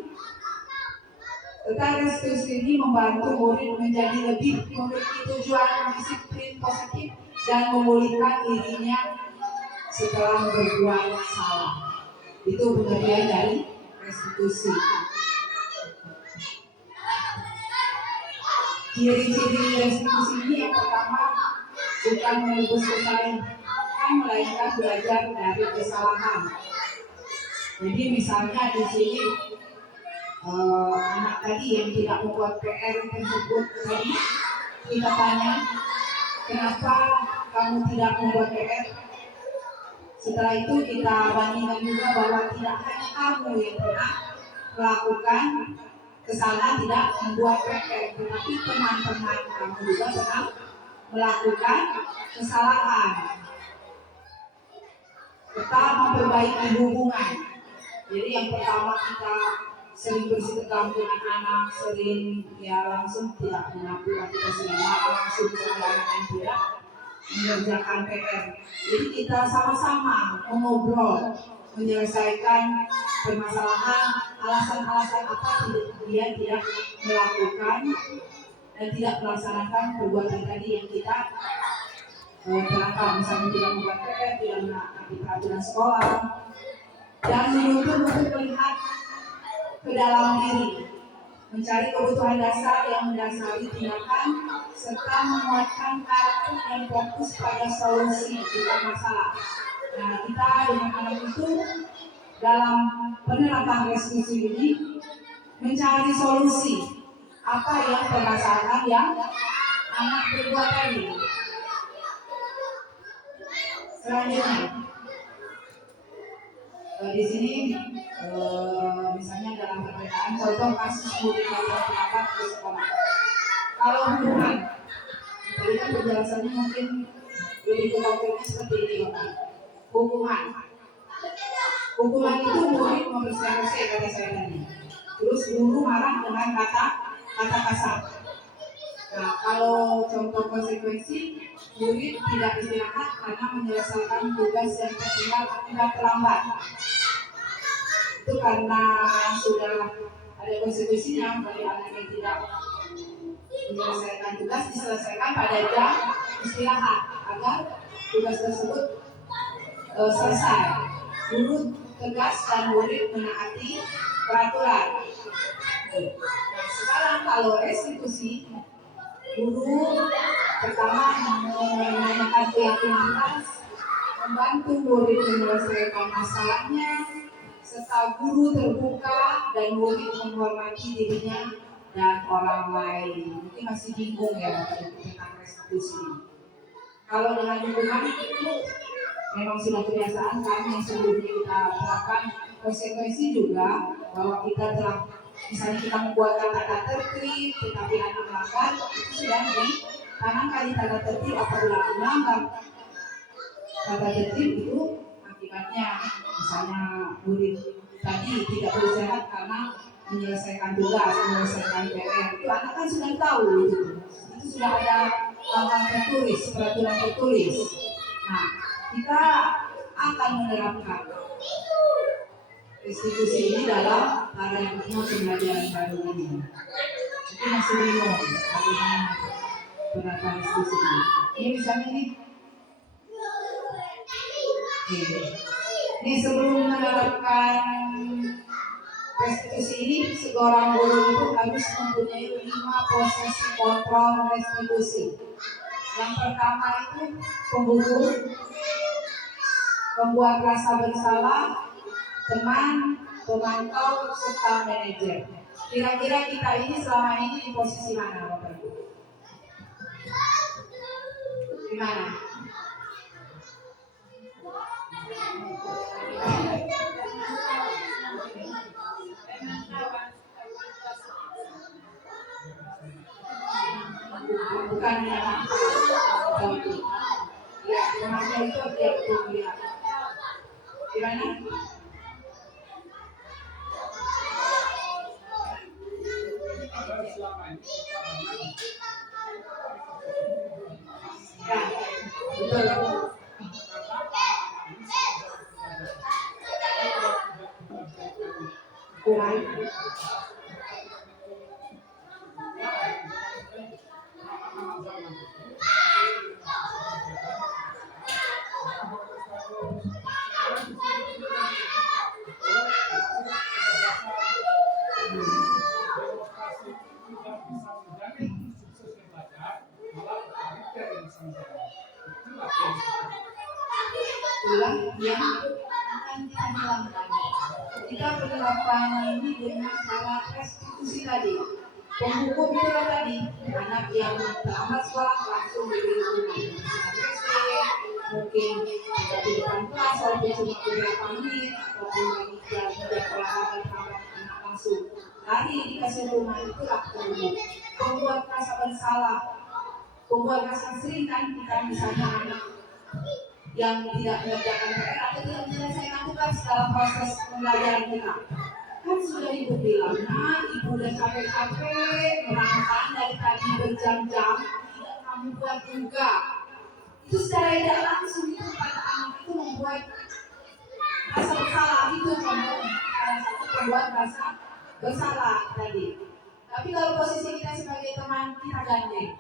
Tentang restitusi ini membantu murid menjadi lebih memiliki tujuan disiplin positif dan memulihkan dirinya setelah berbuat salah. Itu pengertian dari restitusi. Ciri-ciri restitusi ini yang pertama, bukan menebus kesalahan, melainkan belajar dari kesalahan. Jadi misalnya di sini anak tadi yang tidak membuat PR tersebut tadi, kita tanya, kenapa kamu tidak membuat PR? Setelah itu kita bandingkan juga bahwa tidak hanya kamu yang pernah melakukan kesalahan tidak membuat PR, tetapi teman-teman kamu juga pernah melakukan kesalahan. Kita memperbaiki hubungan. Jadi yang pertama kita sering bersikap dengan anak, sering ya langsung tidak mengaku, kita sering langsung ke anak yang tidak mengerjakan PR. Jadi kita sama-sama mengobrol, menyelesaikan permasalahan, alasan-alasan apa dia tidak melakukan dan tidak melaksanakan perbuatan tadi yang kita terangkan, misalnya tidak membuat PR, tidak menaati peraturan sekolah, dan menuntut untuk melihat ke dalam diri, mencari kebutuhan dasar yang mendasari tindakan, serta menguatkan karakter dan fokus pada solusi bukan masalah. Nah, kita dengan anak itu dalam penerapan restitusi ini mencari solusi apa yang permasalahan yang anak berbuat tadi. Selanjutnya, di sini misalnya dalam perbedaan contoh kasus murid yang terdapat di sekolah. Kalau hubungan, tadi kan penjelasannya mungkin lebih konkretnya seperti ini, Bapak. Hukuman itu murid membersih-bersih kata saya tadi. Terus guru marah dengan kata kasar. Nah, kalau contoh konsekuensi, murid tidak istirahat karena menyelesaikan tugas yang tertinggal akibat terlambat. Itu karena sudah ada konsekuensinya bagi anak yang tidak menyelesaikan tugas diselesaikan pada jam istirahat agar tugas tersebut selesai. Guru tegas dan murid menaati peraturan. Nah, sekarang kalau restitusi Guru pertama menanyakan keyakinan kelas, membantu murid menyelesaikan masalahnya, serta guru terbuka dan murid menghormati dirinya dan orang lain. Mungkin masih bingung ya tentang restitusi. Kalau dengan hukuman itu memang sudah kebiasaan kan yang sebelumnya kita terapkan. Konsekuensi juga bahwa kita telah misalnya kita membuat kata-kata tertib tetapi anak melanggar, itu sudah ditanamkan di tanda tertib apabila melanggar kata tertib itu akibatnya misalnya murid tadi tidak bersehat karena menyelesaikan tugas, menyelesaikan PR, itu anak kan sudah tahu itu sudah ada hal tertulis, peraturan tertulis. Nah, kita akan menerapkan restitusi ini dalam paradigma pembelajaran baru ini. Itu masih bingung bagaimana penerapan restitusi ini. Ini misalnya nih, ini sebelum menerapkan restitusi ini, seorang guru itu harus mempunyai 5 prosesi kontrol restitusi. Yang pertama itu penghukum, pembuat rasa bersalah, teman, pemantau, serta manajer. Kira-kira kita ini selama ini di posisi mana, Bapak Ibu? Di mana? Bukan yang ya, pemantau itu tiap kuliah. Gimana? Ya, betul. Kurang. Ulang yang akan kita hilangkan. Kita penerapan ini dengan cara restitusi tadi. Penghukum itu tadi, anak yang terlambat sekolah langsung diberi hukuman. Mungkin tidak di depan kelas walaupun cuma beberapa menit, ataupun lagi tidak olahraga terlambat anak langsung lari dikasih hukuman. Itulah penghukum. Pembuat rasa bersalah, pembuat rasa sering kan kita misalnya anak yang tidak mengerjakan PR atau tidak menyelesaikan tugas dalam proses pembelajaran kita. Kan sudah ibu bilang, nah ibu udah capek-capek merangkang dari tadi berjam-jam, tidak kamu buat juga. Itu secara tidak langsung itu pada anak itu membuat rasa bersalah. Itu contoh salah satu pembuat rasa bersalah tadi. Tapi kalau posisi kita sebagai teman, kita gandeng.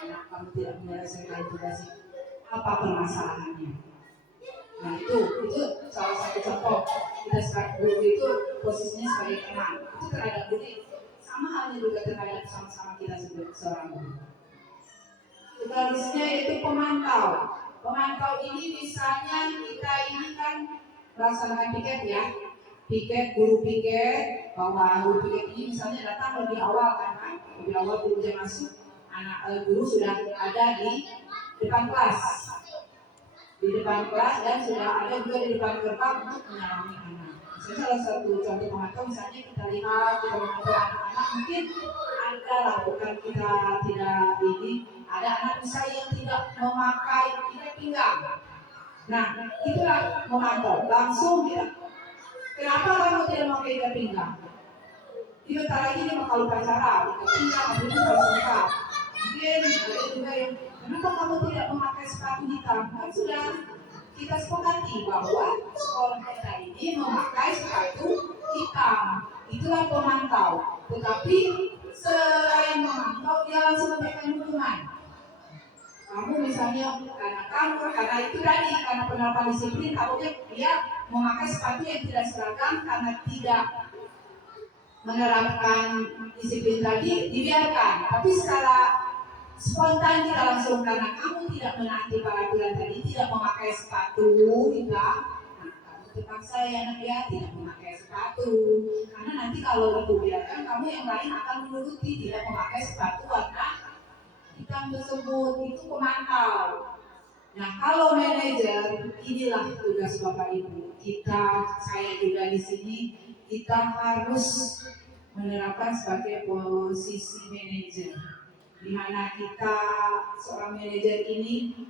Anak kamu tidak menyelesaikan tugas itu. Apa permasalahannya? Nah itu salah satu contoh kita sebagai guru itu posisinya sebagai teman itu terhadap murid, sama halnya juga terhadap sama-sama kita sebagai seorang guru. Seterusnya itu pemantau. Pemantau ini misalnya kita ini kan melaksanakan piket ya, piket guru piket, bahwa guru piket ini misalnya datang lebih awal kan, lebih awal guru jam masuk, anak guru sudah ada di depan kelas, dan sudah ada juga di depan gerbang untuk menyalami anak. Misalnya salah satu contoh pemantau, misalnya kita lihat kita memantau anak-anak, mungkin ada lah, bukan kita tidak ini, ada anak misalnya yang tidak memakai ikat pinggang. Nah itulah memantau langsung tidak. Kenapa kamu tidak memakai ikat pinggang? Bentar lagi dia bakal upacara, ikat pinggang itu harus lengkap. Mungkin ada juga yang kenapa kamu tidak memakai sepatu hitam? Kan sudah kita sepakati bahwa sekolah kita ini memakai sepatu hitam. Itulah pemantau. Tetapi selain memantau, dia langsung memberikan hukuman. Kamu misalnya karena itu tadi, karena penerapan disiplin, takutnya dia memakai sepatu yang tidak seragam karena tidak menerapkan disiplin tadi, dibiarkan. Tapi secara spontan kita langsung karena kamu tidak menaati peraturan tadi, tidak memakai sepatu, kita, nah kamu terpaksa ya anak ya tidak memakai sepatu, karena nanti kalau ibu biarkan kamu yang lain akan menuruti tidak memakai sepatu warna hitam tersebut, itu pemantau. Nah kalau manajer, inilah tugas Bapak Ibu. Saya juga di sini, kita harus menerapkan sebagai posisi manajer, di mana kita seorang manajer ini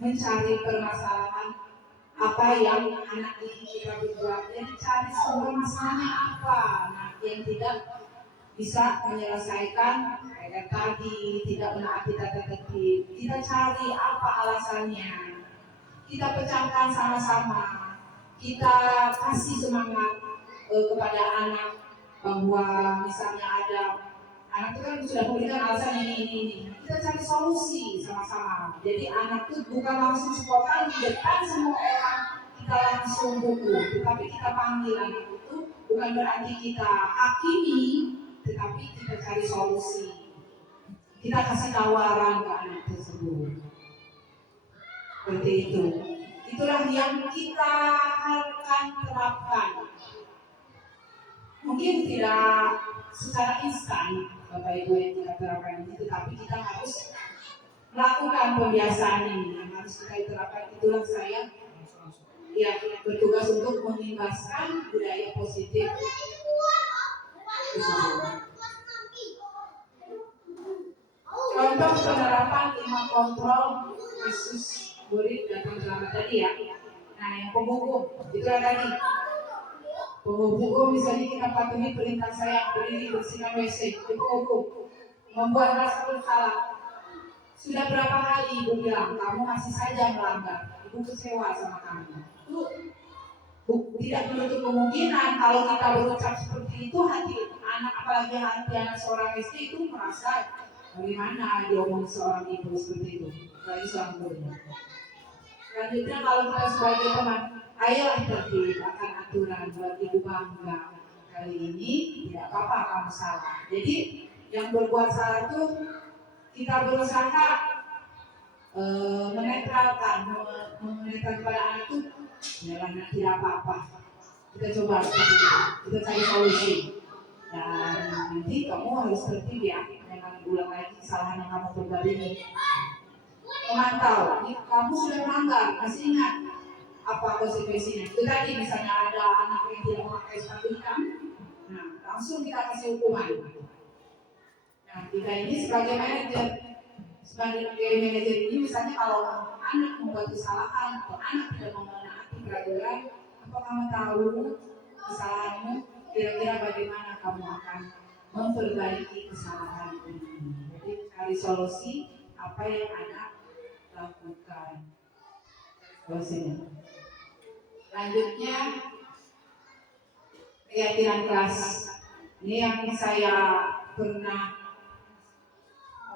mencari permasalahan apa yang anak ini kita berbuat, jadi cari sumber masalahnya apa, nah yang tidak bisa menyelesaikan kayak tadi tidak menaati tata tertib, kita cari apa alasannya, kita pecahkan sama-sama, kita kasih semangat kepada anak bahwa misalnya ada anak itu kan sudah memberikan alasan ini, kita cari solusi sama-sama. Jadi anak itu bukan langsung spontan di depan semua orang kita langsung pukul, tetapi kita panggil anak itu, bukan berarti kita hakimi, tetapi kita cari solusi, kita kasih tawaran ke anak tersebut. Seperti itu. Itulah yang kita akan terapkan. Mungkin tidak secara instan Bapak Ibu yang kita terapkan ini, tetapi kita harus melakukan pembiasaan ini yang harus kita terapkan. Itulah saya ya bertugas untuk mengimbaskan budaya positif tersebut. Contoh penerapan 5 kontrol kasus murid datang terlambat tadi ya. Nah yang penghukum itu tadi. Penghukum misalnya kita patuhi perintah saya berdiri bersihkan WC, itu penghukum. Membuat rasa bersalah. Sudah berapa kali ibu bilang kamu masih saja melanggar, ibu kecewa sama kamu. Itu tidak menutup kemungkinan kalau kita berucap seperti itu, hati anak, apalagi hati anak seorang istri itu merasa bagaimana diomong seorang ibu seperti itu, bagi seorang guru. Selanjutnya kalau kita sebagai teman, ayolah tertib akan aturan buat ibu bangga. Kali ini tidak apa-apa kamu salah. Jadi yang berbuat salah itu kita berusaha menetralkan pada anak itu, jangan tidak apa-apa. Kita coba seperti itu, kita cari solusi. Dan nanti kamu harus tertib ya, jangan ulang lagi kesalahan yang kamu perbuat ini. Memantau, kamu sudah melanggar, masih ingat apa konsekuensinya? Itu tadi misalnya ada anak yang tidak memakai sepatu hitam, nah langsung kita kasih hukuman. Nah kita ini sebagai manajer ini misalnya kalau anak membuat kesalahan atau anak tidak memenuhi peraturan, apa kamu tahu kesalahanmu? Kira-kira bagaimana kamu akan memperbaiki kesalahan ini? Jadi cari solusi apa yang anak lakukan. Solusinya. Selanjutnya keyakinan kelas. Ini yang saya pernah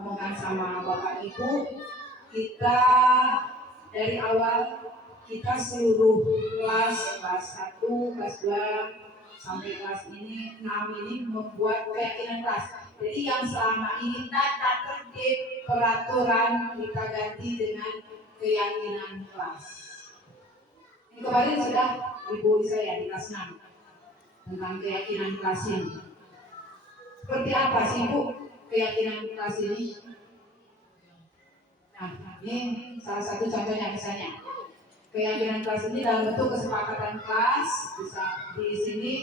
omongkan sama Bapak Ibu. Kita dari awal kita seluruh kelas 1, kelas 2 sampai kelas ini 6 ini membuat keyakinan kelas. Jadi yang selama ini tata tertib peraturan kita ganti dengan keyakinan kelas. Ini kemarin sudah ibu saya di kelas 6 tentang keyakinan kelas ini. Seperti apa sih Bu keyakinan kelas ini? Nah, ini salah satu contohnya misalnya. Keyakinan kelas ini dalam bentuk kesepakatan kelas, bisa di sini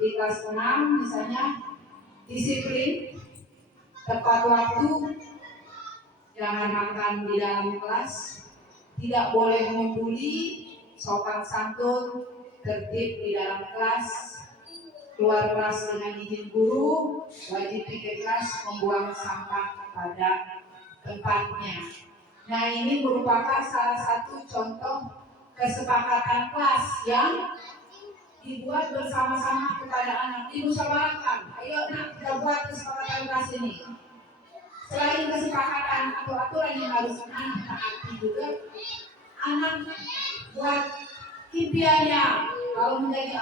di kelas 6 misalnya disiplin, tepat waktu, jangan makan di dalam kelas, tidak boleh membuli, sopan santun, tertib di dalam kelas, keluar kelas dengan izin guru, wajib piket kelas, membuang sampah pada tempatnya. Nah ini merupakan salah satu contoh kesepakatan kelas yang dibuat bersama-sama kepada anak, dimusyawarahkan. Ayo nak kita buat kesepakatan kelas ini. Selain kesepakatan atau aturan yang harus anak taati juga, anak buat impiannya. Kalau menjadi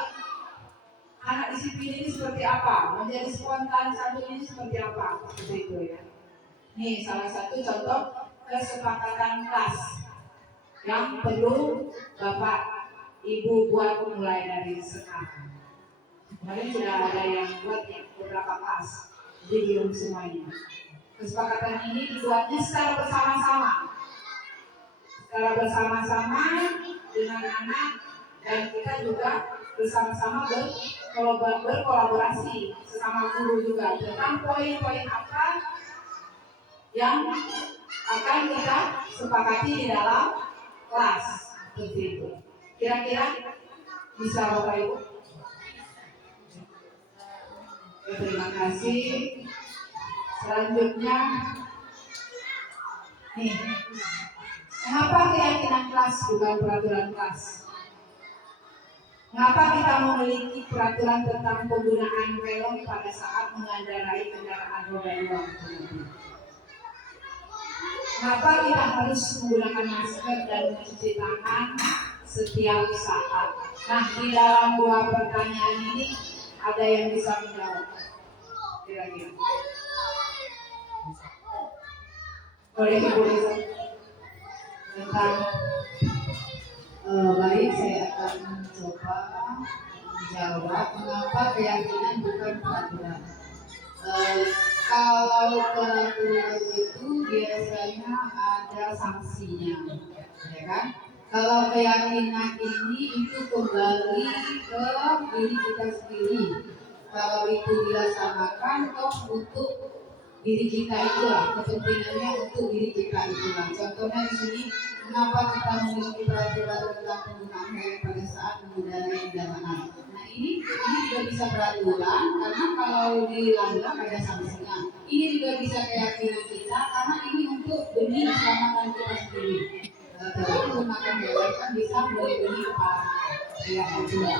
anak disiplin ini seperti apa, menjadi spontan satu ini seperti apa, seperti itu ya. Nih salah satu contoh kesepakatan kelas yang perlu Bapak Ibu buat mulai dari sekarang. Kemarin sudah ada yang buat ya, beberapa kelas, jadi belum semuanya. Kesepakatan ini dibuatnya secara bersama-sama dengan anak, dan kita juga bersama-sama berkolaborasi sesama guru juga tentang poin-poin apa yang akan kita sepakati di dalam kelas seperti itu. Kira-kira bisa Bapak Ibu? Ya, terima kasih. Selanjutnya, nih, mengapa keyakinan kelas bukan peraturan kelas? Mengapa kita memiliki peraturan tentang penggunaan helm pada saat mengendarai kendaraan roda 2? Mengapa kita harus menggunakan masker dan mencuci tangan setiap saat? Nah, di dalam dua pertanyaan ini ada yang bisa menjawab? Kira-kira. Boleh Ibu Lisa? Tentang Baik, saya akan mencoba menjawab mengapa keyakinan bukan peraturan. Kalau peraturan itu biasanya ada sanksinya, ya kan? Kalau keyakinan ini itu kembali ke diri kita sendiri. Kalau itu dilaksanakan toh untuk diri kita itulah, kepentingannya untuk diri kita itulah. Contohnya di sini, mengapa kita memiliki peraturan tentang penggunaan helm pada saat mengendarai kendaraan? Nah ini juga bisa peraturan karena kalau dilanggar ada sanksinya. Ini juga bisa keyakinan kita karena ini untuk demi keselamatan kita sendiri. Kalau menggunakan helm kan bisa melindungi apa ya juga.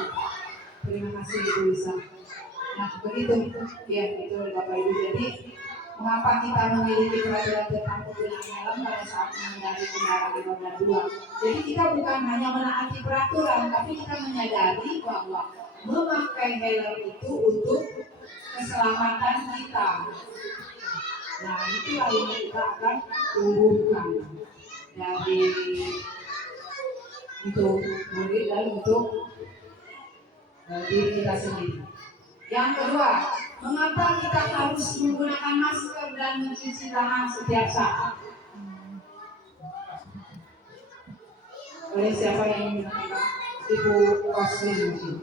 terima kasih Ibu Lisa. Nah, begitu ya, itu Bapak Ibu. Jadi, mengapa kita memiliki peraturan tentang penggunaan helm pada saat mengendarai kendaraan roda 2? Jadi kita bukan hanya menaati peraturan, tapi kita menyadari bahwa memakai helm itu untuk keselamatan kita. Nah, itulah yang kita akan tumbuhkan dari untuk murid dan untuk diri kita sendiri. Yang kedua, mengapa kita harus menggunakan masker dan mencuci tangan setiap saat? Oleh siapa yang Ibu Roslin mungkin?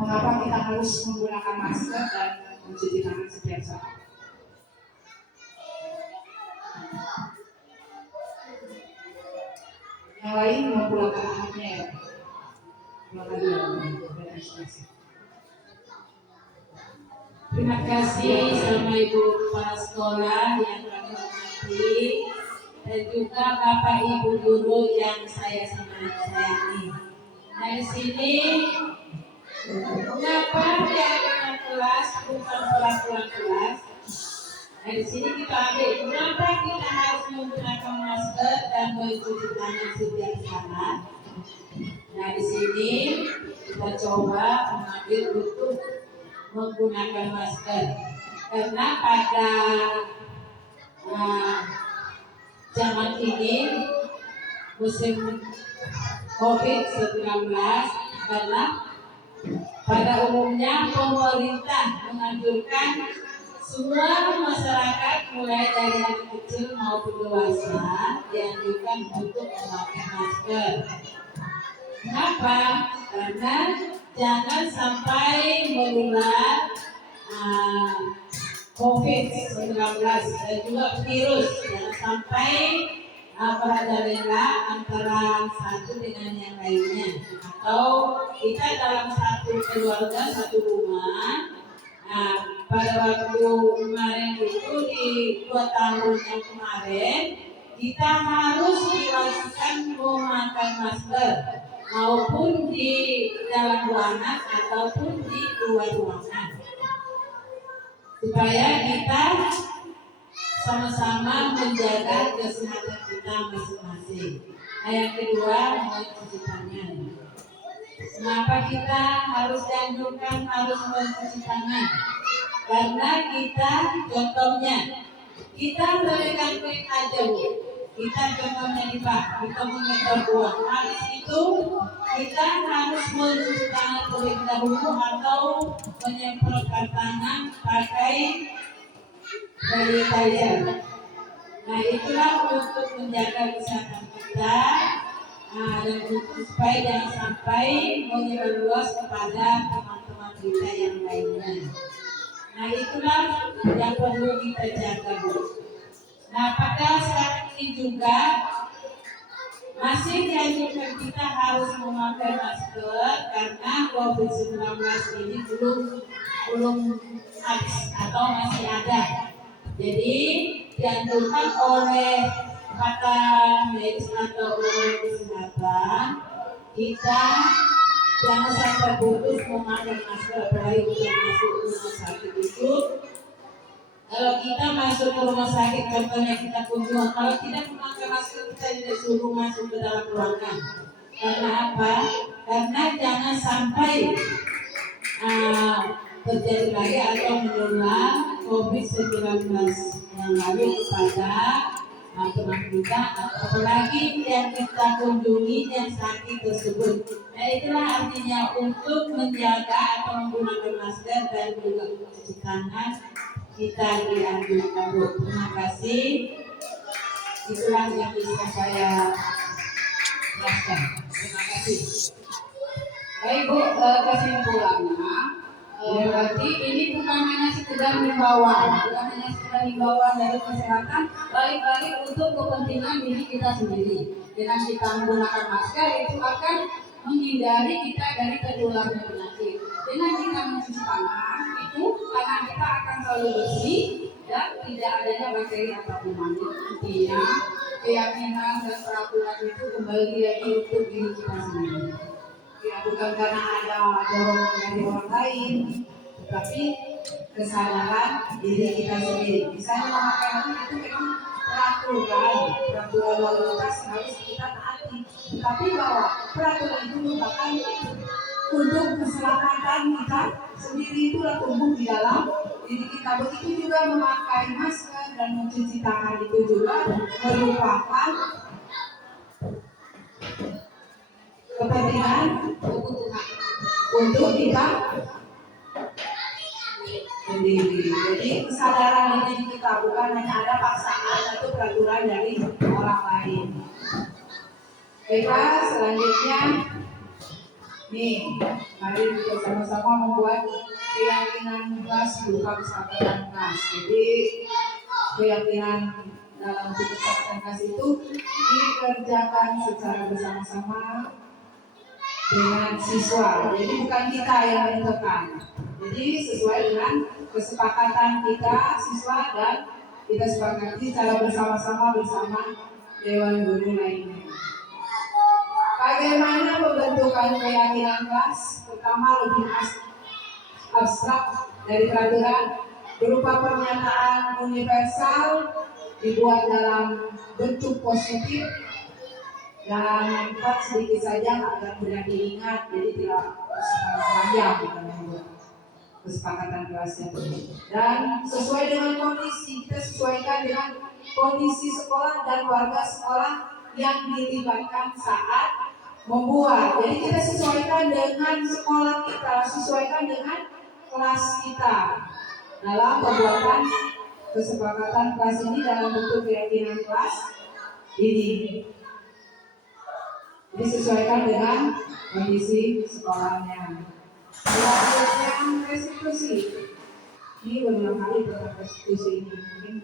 Mengapa kita harus menggunakan masker dan mencuci tangan setiap saat? Yang lain memulangkan anaknya ya. Pulangkan dulu. Terima kasih sama Ibu Kepala Sekolah yang kami hormati dan juga Bapak Ibu Guru yang saya sangat sayangi. Dari sini, mengapa keyakinan kelas bukan peraturan kelas? Dari sini kita ambil mengapa kita harus menggunakan masker dan mencuci tangan setiap saat. Nah di sini kita coba mengambil untuk menggunakan masker karena pada zaman ini musim COVID-19 karena pada umumnya pemerintah menganjurkan semua masyarakat mulai dari anak kecil maupun dewasa dianjurkan untuk memakai masker. Kenapa? Karena jangan sampai menular COVID-19 dan juga virus. Jangan sampai merajalela antara satu dengan yang lainnya. Atau kita dalam satu keluarga, satu rumah. Pada waktu kemarin itu di 2 tahun yang kemarin kita harus diwajibkan memakai masker maupun di dalam ruangan ataupun di luar ruangan supaya kita sama-sama menjaga kesehatan kita masing-masing. Nah, yang kedua mencuci tangan. Kenapa kita harus dianjurkan harus mencuci tangan? Karena kita contohnya Kita berikan klik aja Bu. Kita contohnya nih Pak, kita menyetor uang. Habis itu kita harus mencuci tangan terlebih dahulu atau menyemprotkan tangan pakai sanitizer. Nah itulah untuk menjaga kesehatan kita dan untuk supaya jangan sampai menyebar luas kepada teman-teman kita yang lainnya. Nah itulah yang perlu kita jaga Bu. Nah pada saat ini juga masih dianjurkan kita harus memakai masker karena COVID-19 ini belum habis atau masih ada. Jadi dianjurkan oleh pakar medis atau oleh kesehatan kita jangan sampai putus memakai masker, apalagi kita masuk rumah sakit itu. Kalau kita masuk ke rumah sakit, contohnya kita kunjungan, kalau tidak memakai masker kita tidak suruh masuk ke dalam ruangan. Karena apa? Karena jangan sampai terjadi lagi atau menular COVID-19 yang lalu kepada teman kita, apalagi yang kita kunjungi yang sakit tersebut. Nah itulah artinya untuk menjaga atau menggunakan masker dan juga mencuci tangan kita dianjurkan Bu. Terima kasih. Itulah yang bisa saya jelaskan. Terima kasih. Baik Bu, kesimpulannya berarti ini bukan hanya sekedar himbauan, dari kesehatan, balik-balik untuk kepentingan diri kita sendiri. Dengan kita menggunakan masker itu akan menghindari kita dari tertularnya penyakit. Dengan kita mencuci tangan, itu tangan kita akan selalu bersih dan tidak adanya bakteri atau kuman. Intinya keyakinan dan peraturan itu kembali lagi untuk diri kita sendiri. Ya bukan karena ada dorongan dari orang lain, tapi kesadaran diri kita sendiri. Misalnya memakai helm itu memang peraturan lalu lintas yang harus kita taati. Tapi bahwa peraturan itu merupakan untuk keselamatan kita sendiri, itulah tumbuh di dalam diri kita. Begitu juga memakai masker dan mencuci tangan itu juga merupakan kepentingan untuk kita sendiri. Jadi kesadaran diri kita bukan hanya ada paksaan atau peraturan dari orang lain. Baiklah, selanjutnya nih, mari kita sama-sama membuat keyakinan kelas berupa kesepakatan kelas. Jadi keyakinan dalam kesepakatan kelas itu dikerjakan secara bersama-sama dengan siswa. Jadi bukan kita yang menentukan. Jadi sesuai dengan kesepakatan kita siswa dan kita sepakati secara bersama-sama bersama dewan guru lainnya. Bagaimana pembentukan keyakinan kelas? Pertama lebih abstrak dari peraturan berupa pernyataan universal dibuat dalam bentuk positif dan empat sedikit saja agar mudah diingat, jadi tidak panjang kesepakatan kelasnya. Dan sesuai dengan kondisi, kita sesuaikan dengan kondisi sekolah dan warga sekolah yang dilibatkan saat membuat. Jadi kita sesuaikan dengan sekolah kita, sesuaikan dengan kelas kita dalam pembuatan kesepakatan kelas ini dalam bentuk keyakinan kelas ini. Disesuaikan dengan kondisi sekolahnya. Selanjutnya restitusi. Ini berulang kali tentang restitusi ini, mungkin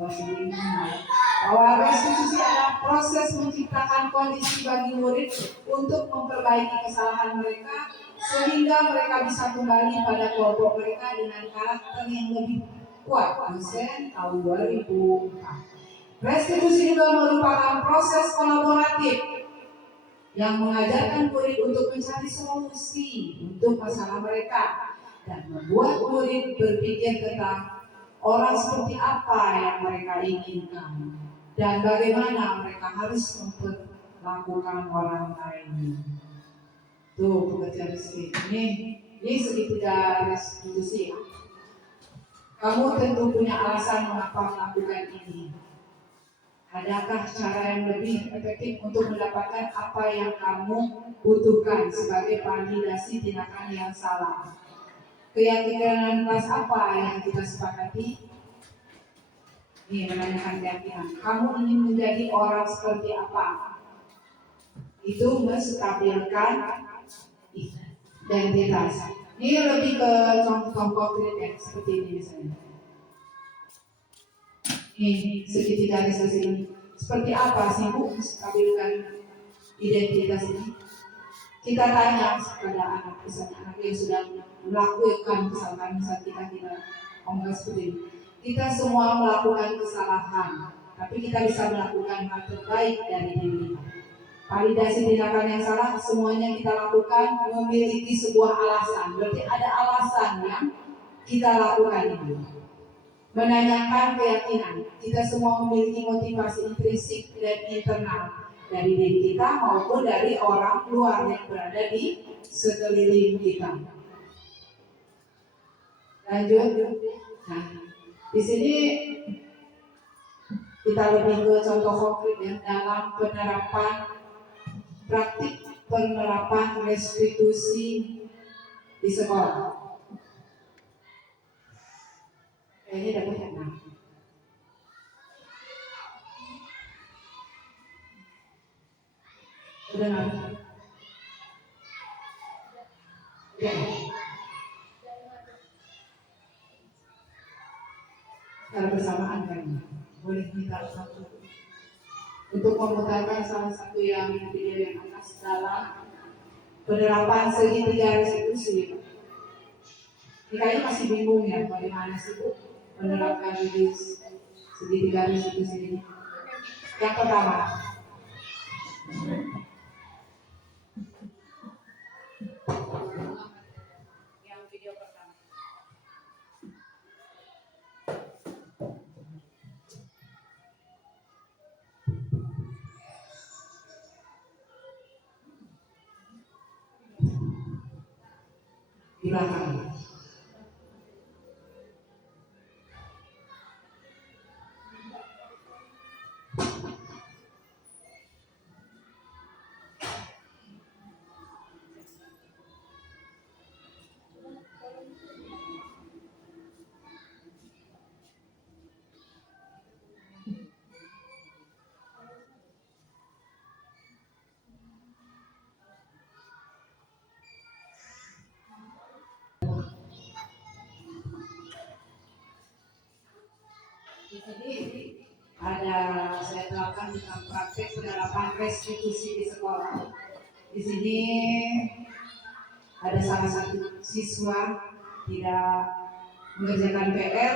masih ingat bahwa restitusi adalah proses menciptakan kondisi bagi murid untuk memperbaiki kesalahan mereka sehingga mereka bisa kembali pada kelompok mereka dengan karakter yang lebih kuat. Dosen tahun 2004. Restitusi juga merupakan proses kolaboratif yang mengajarkan murid untuk mencari solusi untuk masalah mereka dan membuat murid berpikir tentang orang seperti apa yang mereka inginkan dan bagaimana mereka harus memperlakukan orang lain. Tuh pekerjaan ini segitiga restitusi ya. Kamu tentu punya alasan mengapa melakukan ini. Adakah cara yang lebih efektif untuk mendapatkan apa yang kamu butuhkan sebagai validasi tindakan yang salah? Keyakinan kelas apa yang kita sepakati? Ini menanyakan keyakinan. Kamu ingin menjadi orang seperti apa? Itu menstabilkan identitas. Ini lebih ke contoh konkret ya, seperti ini misalnya. Ini segitiga garis di sini. Seperti apa sih Bu menstabilkan identitas ini? Kita tanya kepada anak, misalnya anak yang sudah melakukan kesalahan, misalnya kita tidak ngomong seperti ini. Kita semua melakukan kesalahan, tapi kita bisa melakukan hal terbaik dari diri kita. Validasi tindakan yang salah semuanya kita lakukan memiliki sebuah alasan. Berarti ada alasan yang kita lakukan itu. Menanyakan keyakinan. Kita semua memiliki motivasi intrinsik dan internal dari diri kita maupun dari orang luar yang berada di sekeliling kita. Lanjut. Nah, di sini kita lebih ke contoh konkret ya dalam praktik penerapan restitusi di sekolah. Kayaknya dapat enam. Udah nggak? Ya. Kalau bersamaan kan, boleh minta satu untuk memutarkan salah satu yang video yang atas dalam penerapan segitiga restitusi. Ini kayaknya masih bingung ya bagaimana sih Bu menerapkan segitiga restitusi ini. Yang pertama, yang video pertama. Di belakang. Jadi ada saya terapkan tentang praktek penerapan restitusi di sekolah. Di sini ada salah satu siswa tidak mengerjakan PR.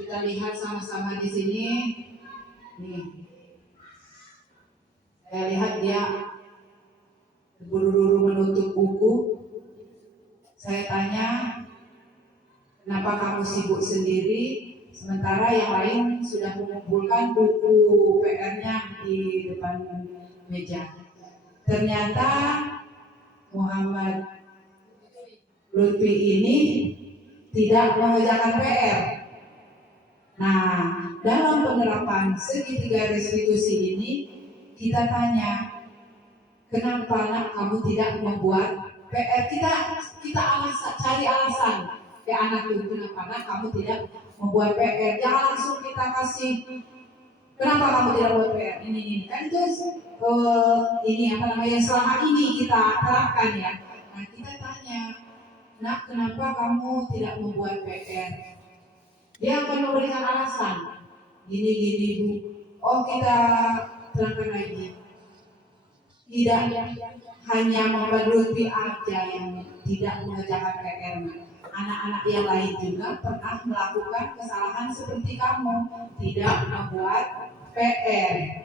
Kita lihat sama-sama di sini. Nih, saya lihat dia buru-buru menutup buku. Saya tanya, kenapa kamu sibuk sendiri? Sementara yang lain sudah mengumpulkan buku PR-nya di depan meja. Ternyata Muhammad Lutfi ini tidak mengerjakan PR. Nah, dalam penerapan segitiga restitusi ini, kita tanya, kenapa nak kamu tidak membuat PR? Kita cari alasan. Ya anak itu kenapa nak kamu tidak membuat PR? Jangan langsung kita kasih kenapa kamu tidak buat PR ini kan itu ini apa namanya selama ini kita terapkan ya. Nah kita tanya, nak kenapa kamu tidak membuat PR? Dia akan memberikan alasan gini Bu. Oh kita terangkan lagi. Tidak hanya Muhammad Lutfi aja yang tidak mengerjakan PR. Anak-anak yang lain juga pernah melakukan kesalahan seperti kamu, tidak membuat PR.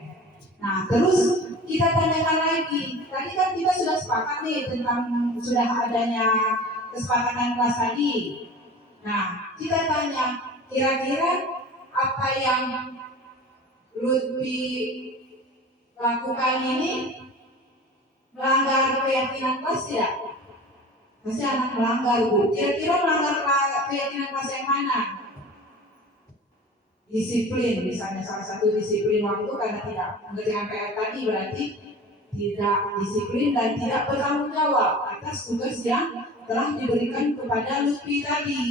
Nah, terus kita tanyakan lagi. Tadi kan kita sudah sepakat nih tentang sudah adanya kesepakatan kelas tadi. Nah, kita tanya, kira-kira apa yang Lutfi lakukan ini melanggar keyakinan kelas tidak? Pasti anak melanggar Bu. Kira-kira melanggar keyakinan kelas yang mana? disiplin, misalnya salah satu disiplin waktu karena tidak mengerjakan PR tadi berarti tidak disiplin dan tidak bertanggung jawab atas tugas yang telah diberikan kepada Lutfi tadi.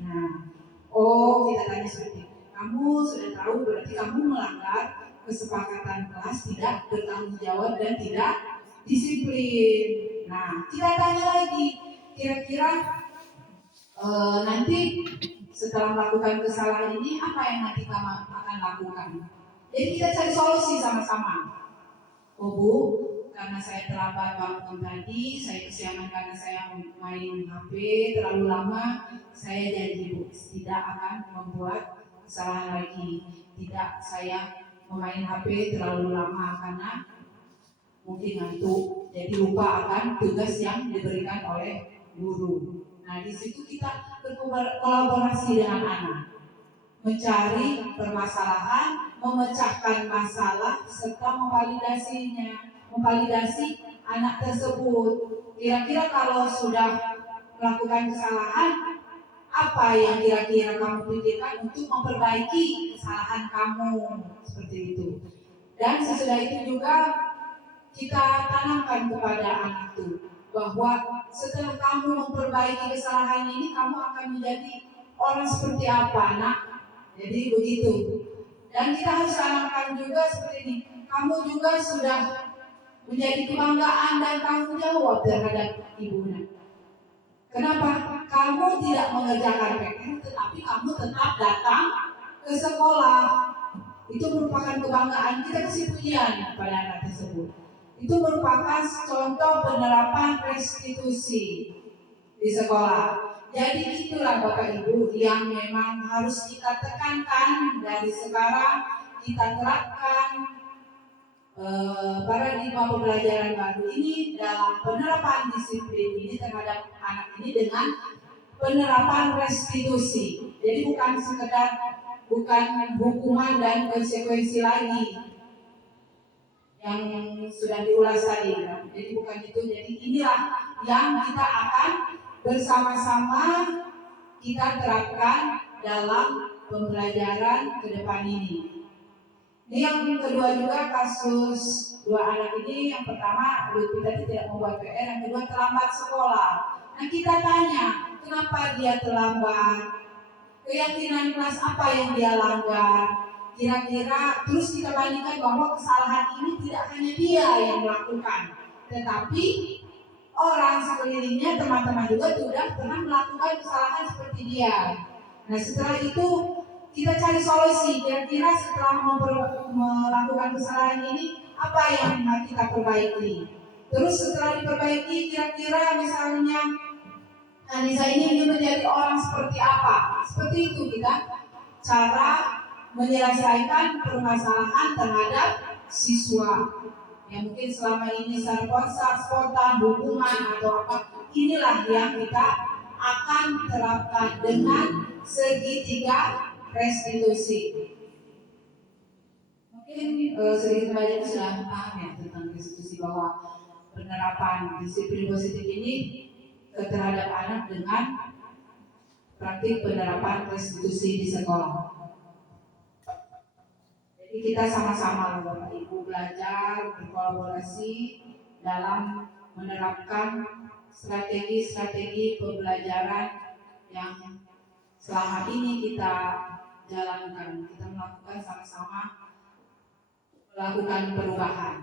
Nah, oh kita tanya seperti itu. Kamu sudah tahu berarti kamu melanggar kesepakatan kelas, tidak bertanggung jawab dan tidak disiplin. Nah, kita tanya lagi, kira-kira nanti setelah melakukan kesalahan ini apa yang nanti kamu akan lakukan? Jadi kita cari solusi sama-sama. Oh Bu, karena saya terlambat bangun tadi, saya kesiangan karena saya main HP terlalu lama, saya janji Bu tidak akan membuat kesalahan lagi. Tidak, saya memain HP terlalu lama karena mungkin ngantuk, jadi lupa akan tugas yang diberikan oleh guru. Nah, di situ kita berkolaborasi dengan anak, mencari permasalahan, memecahkan masalah, serta memvalidasi anak tersebut. Kira-kira kalau sudah melakukan kesalahan, apa yang kira-kira kamu pikirkan untuk memperbaiki kesalahan kamu, seperti itu. Dan sesudah itu juga kita tanamkan kepada anak itu bahwa setelah kamu memperbaiki kesalahan ini, kamu akan menjadi orang seperti apa, nak? Jadi begitu. Dan kita harus tanamkan juga seperti ini. Kamu juga sudah menjadi kebanggaan dan tanggung jawab terhadap ibunya. Kenapa? Kamu tidak mengerjakan PR, tetapi kamu tetap datang ke sekolah. Itu merupakan kebanggaan, kita kasih pujian pada anak tersebut. Itu merupakan contoh penerapan restitusi di sekolah. Jadi itulah Bapak Ibu yang memang harus kita tekankan dari sekarang, kita terapkan paradigma pembelajaran baru ini dalam penerapan disiplin ini terhadap anak ini dengan penerapan restitusi. Jadi bukan hukuman dan konsekuensi lagi yang sudah diulas tadi, ya. Jadi bukan itu. Jadi inilah yang kita akan bersama-sama kita terapkan dalam pembelajaran ke depan ini. Ini yang kedua juga kasus dua anak ini. Yang pertama, Lutfi tadi tidak membuat PR, yang kedua terlambat sekolah. Nah kita tanya, kenapa dia terlambat? Keyakinan kelas apa yang dia langgar? Kira-kira terus kita bandingkan bahwa kesalahan ini tidak hanya dia yang melakukan, tetapi orang sekelilingnya, teman-teman juga sudah pernah melakukan kesalahan seperti dia. Nah setelah itu kita cari solusi, kira-kira setelah melakukan kesalahan ini apa yang kita perbaiki. Terus setelah diperbaiki, kira-kira misalnya Anissa ini ingin menjadi orang seperti apa? Seperti itu kita cara menyelesaikan permasalahan terhadap siswa yang mungkin selama ini spontan, hukuman atau apa. Inilah yang kita akan terapkan dengan segitiga restitusi. Mungkin sedikit banyak sudah paham ya tentang restitusi, bahwa penerapan disiplin positif ini terhadap anak dengan praktik penerapan restitusi di sekolah. Jadi kita sama-sama Bapak Ibu belajar, berkolaborasi dalam menerapkan strategi-strategi pembelajaran yang selama ini kita jalankan. Kita melakukan sama-sama melakukan perubahan.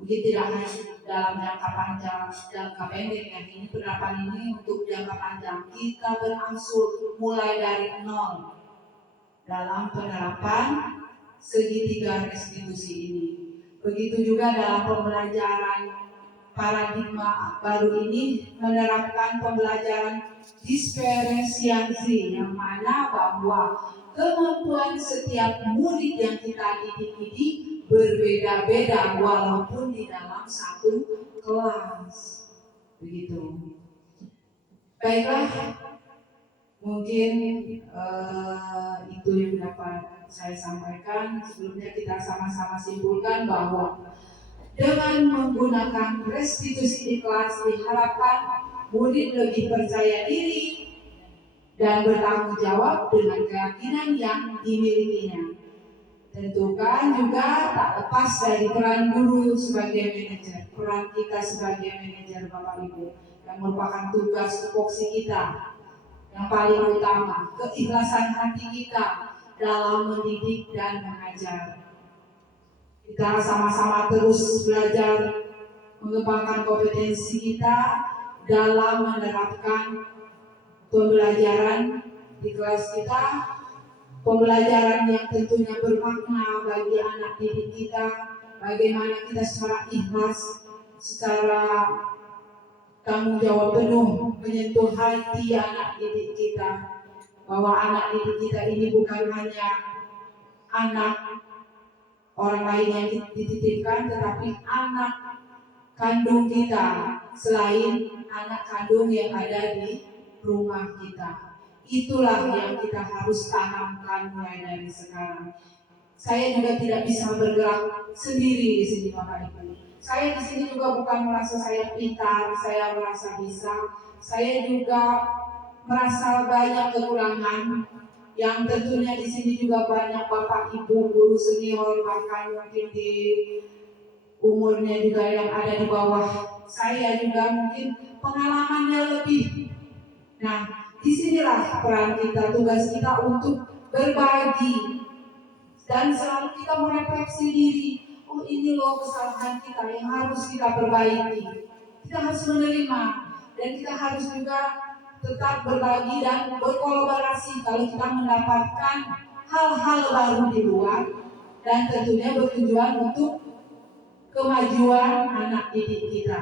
Mungkin tidak hanya dalam jangka panjang, jangka pendek ya. Ini penerapan ini untuk jangka panjang. Kita berangsur mulai dari nol dalam penerapan segitiga restitusi ini. Begitu juga dalam pembelajaran paradigma baru ini, menerapkan pembelajaran diferensiasi, yang mana bahwa kemampuan setiap murid yang kita didik ini berbeda-beda walaupun di dalam satu kelas. Begitu. Baiklah, mungkin itu yang dapat saya sampaikan. Sebelumnya kita sama-sama simpulkan bahwa dengan menggunakan restitusi di kelas diharapkan murid lebih percaya diri dan bertanggung jawab dengan keyakinan yang dimilikinya. Tentukan juga tak lepas dari peran guru sebagai manajer, peran kita sebagai manajer Bapak Ibu, yang merupakan tugas tupoksi kita yang paling utama, keikhlasan hati kita dalam mendidik dan mengajar. Kita sama-sama terus belajar mengembangkan kompetensi kita dalam menerapkan pembelajaran di kelas kita, pembelajaran yang tentunya bermakna bagi anak didik kita, bagaimana kita secara ikhlas, secara tanggung jawab penuh menyentuh hati anak didik kita, bahwa anak didik kita ini bukan hanya anak orang lain yang dititipkan, tetapi anak kandung kita selain anak kandung yang ada di rumah kita. Itulah yang kita harus tanamkan mulai dari sekarang. Saya juga tidak bisa bergerak sendiri di sini Bapak Ibu. Saya di sini juga bukan merasa saya pintar, saya merasa bisa. Saya juga merasa banyak kekurangan yang tentunya di sini juga banyak Bapak Ibu guru senior, bahkan mungkin di umurnya juga yang ada di bawah saya juga mungkin pengalamannya lebih. Nah, disinilah peran kita, tugas kita untuk berbagi dan selalu kita merefleksi diri. Oh, ini loh kesalahan kita yang harus kita perbaiki. Kita harus menerima dan kita harus juga tetap berbagi dan berkolaborasi kalau kita mendapatkan hal-hal baru di luar dan tentunya bertujuan untuk kemajuan anak didik kita.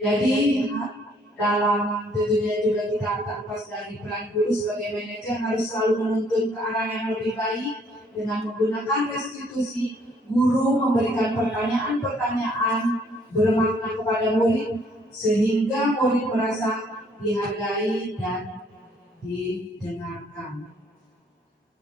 Jadi dalam tentunya juga kita tak lepas dari peran guru sebagai manajer harus selalu menuntun ke arah yang lebih baik dengan menggunakan restitusi. Guru memberikan pertanyaan-pertanyaan bermakna kepada murid sehingga murid merasa dihargai dan didengarkan.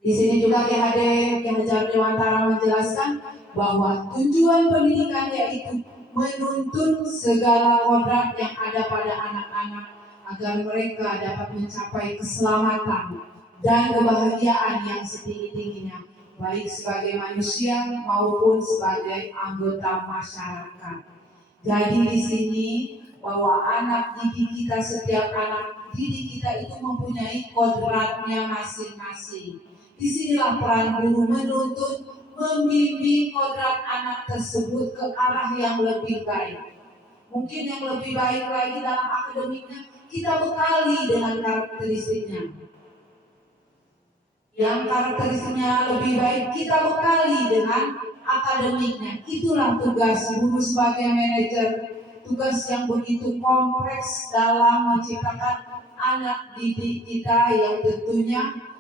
Di sini juga KHD Ki Hajar Dewantara menjelaskan bahwa tujuan pendidikan yaitu menuntun segala kodrat yang ada pada anak-anak agar mereka dapat mencapai keselamatan dan kebahagiaan yang setinggi-tingginya, baik sebagai manusia maupun sebagai anggota masyarakat. Jadi di sini bahwa anak didik kita, setiap anak didik kita itu mempunyai kodratnya masing-masing. Disinilah peran guru menuntun, membimbing kodrat anak tersebut ke arah yang lebih baik. Mungkin yang lebih baik lagi dalam akademiknya, kita bekali dengan karakteristiknya. Yang karakteristiknya lebih baik, kita bekali dengan akademiknya. Itulah tugas guru sebagai manajer, tugas yang begitu kompleks dalam menciptakan anak didik kita yang tentunya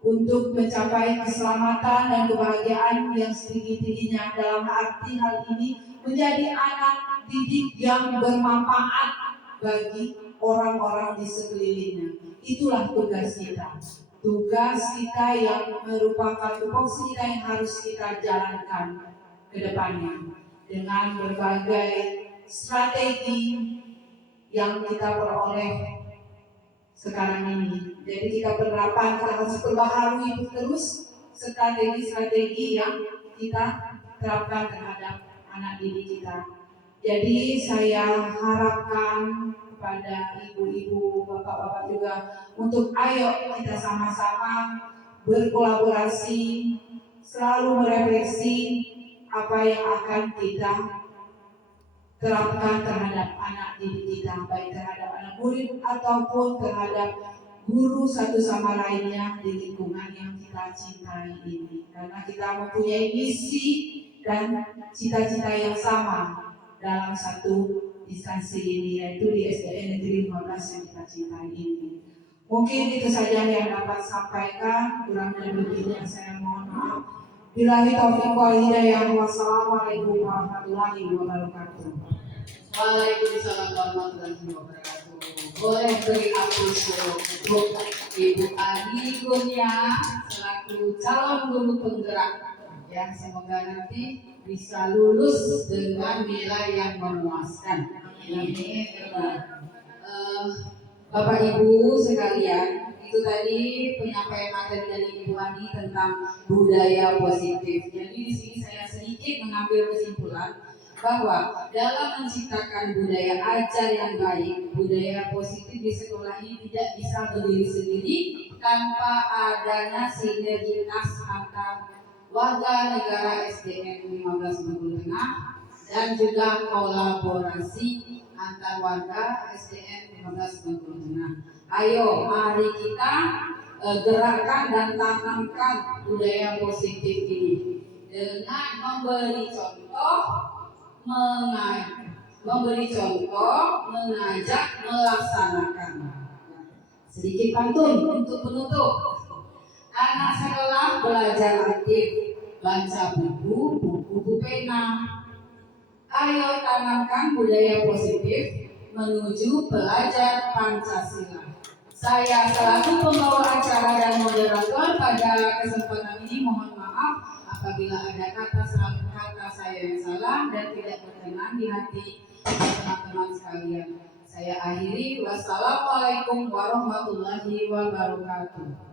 untuk mencapai keselamatan dan kebahagiaan yang setinggi-tingginya. Dalam arti hal ini menjadi anak didik yang bermanfaat bagi orang-orang di sekelilingnya. Itulah tugas kita. Tugas kita yang merupakan tupoksi kita yang harus kita jalankan ke depannya dengan berbagai strategi yang kita peroleh sekarang ini. Jadi kita penerapan, kita harus perbaharui terus strategi-strategi yang kita terapkan terhadap anak didik kita. Jadi saya harapkan kepada ibu-ibu, bapak-bapak juga untuk ayo kita sama-sama berkolaborasi, selalu merefleksi apa yang akan kita terapkan terhadap anak didik kita, baik terhadap anak murid ataupun terhadap guru satu sama lainnya di lingkungan yang kita cintai ini. Karena kita mempunyai misi dan cita-cita yang sama dalam satu instansi ini, yaitu di SDN Negeri 15 yang kita cintai ini. Mungkin itu saja yang dapat sampaikan, kurang dan lebihnya saya mohon maaf. Billahi taufiq wal hidayah. Wassalamualaikum warahmatullahi wabarakatuh. Waalaikumsalam warahmatullahi wabarakatuh. Boleh beri apresiasi untuk Ibu Adi Gunia selaku calon guru penggerak. Ya, semoga nanti bisa lulus dengan nilai yang memuaskan. Ini Bapak Ibu sekalian, itu tadi penyampaian materi dari Ibu Ani tentang budaya positif. Jadi di sini saya sedikit mengambil kesimpulan bahwa dalam menciptakan budaya ajar yang baik, budaya positif di sekolah ini tidak bisa berdiri sendiri tanpa adanya sinergitas antar warga negara SDN 15 Bengkulu Tengah dan juga kolaborasi antar warga SDN 15 Bengkulu Tengah. Ayo, mari kita gerakkan dan tanamkan budaya positif ini dengan memberi contoh, mengajak, melaksanakan. Sedikit pantun untuk penutup. Anak sekolah belajar aktif, baca buku pena. Ayo tanamkan budaya positif menuju belajar Pancasila. Saya selaku pembawa acara dan moderator pada kesempatan ini mohon maaf apabila ada kata saya yang salah dan tidak berkenan di hati teman-teman sekalian. Saya akhiri, wassalamualaikum warahmatullahi wabarakatuh.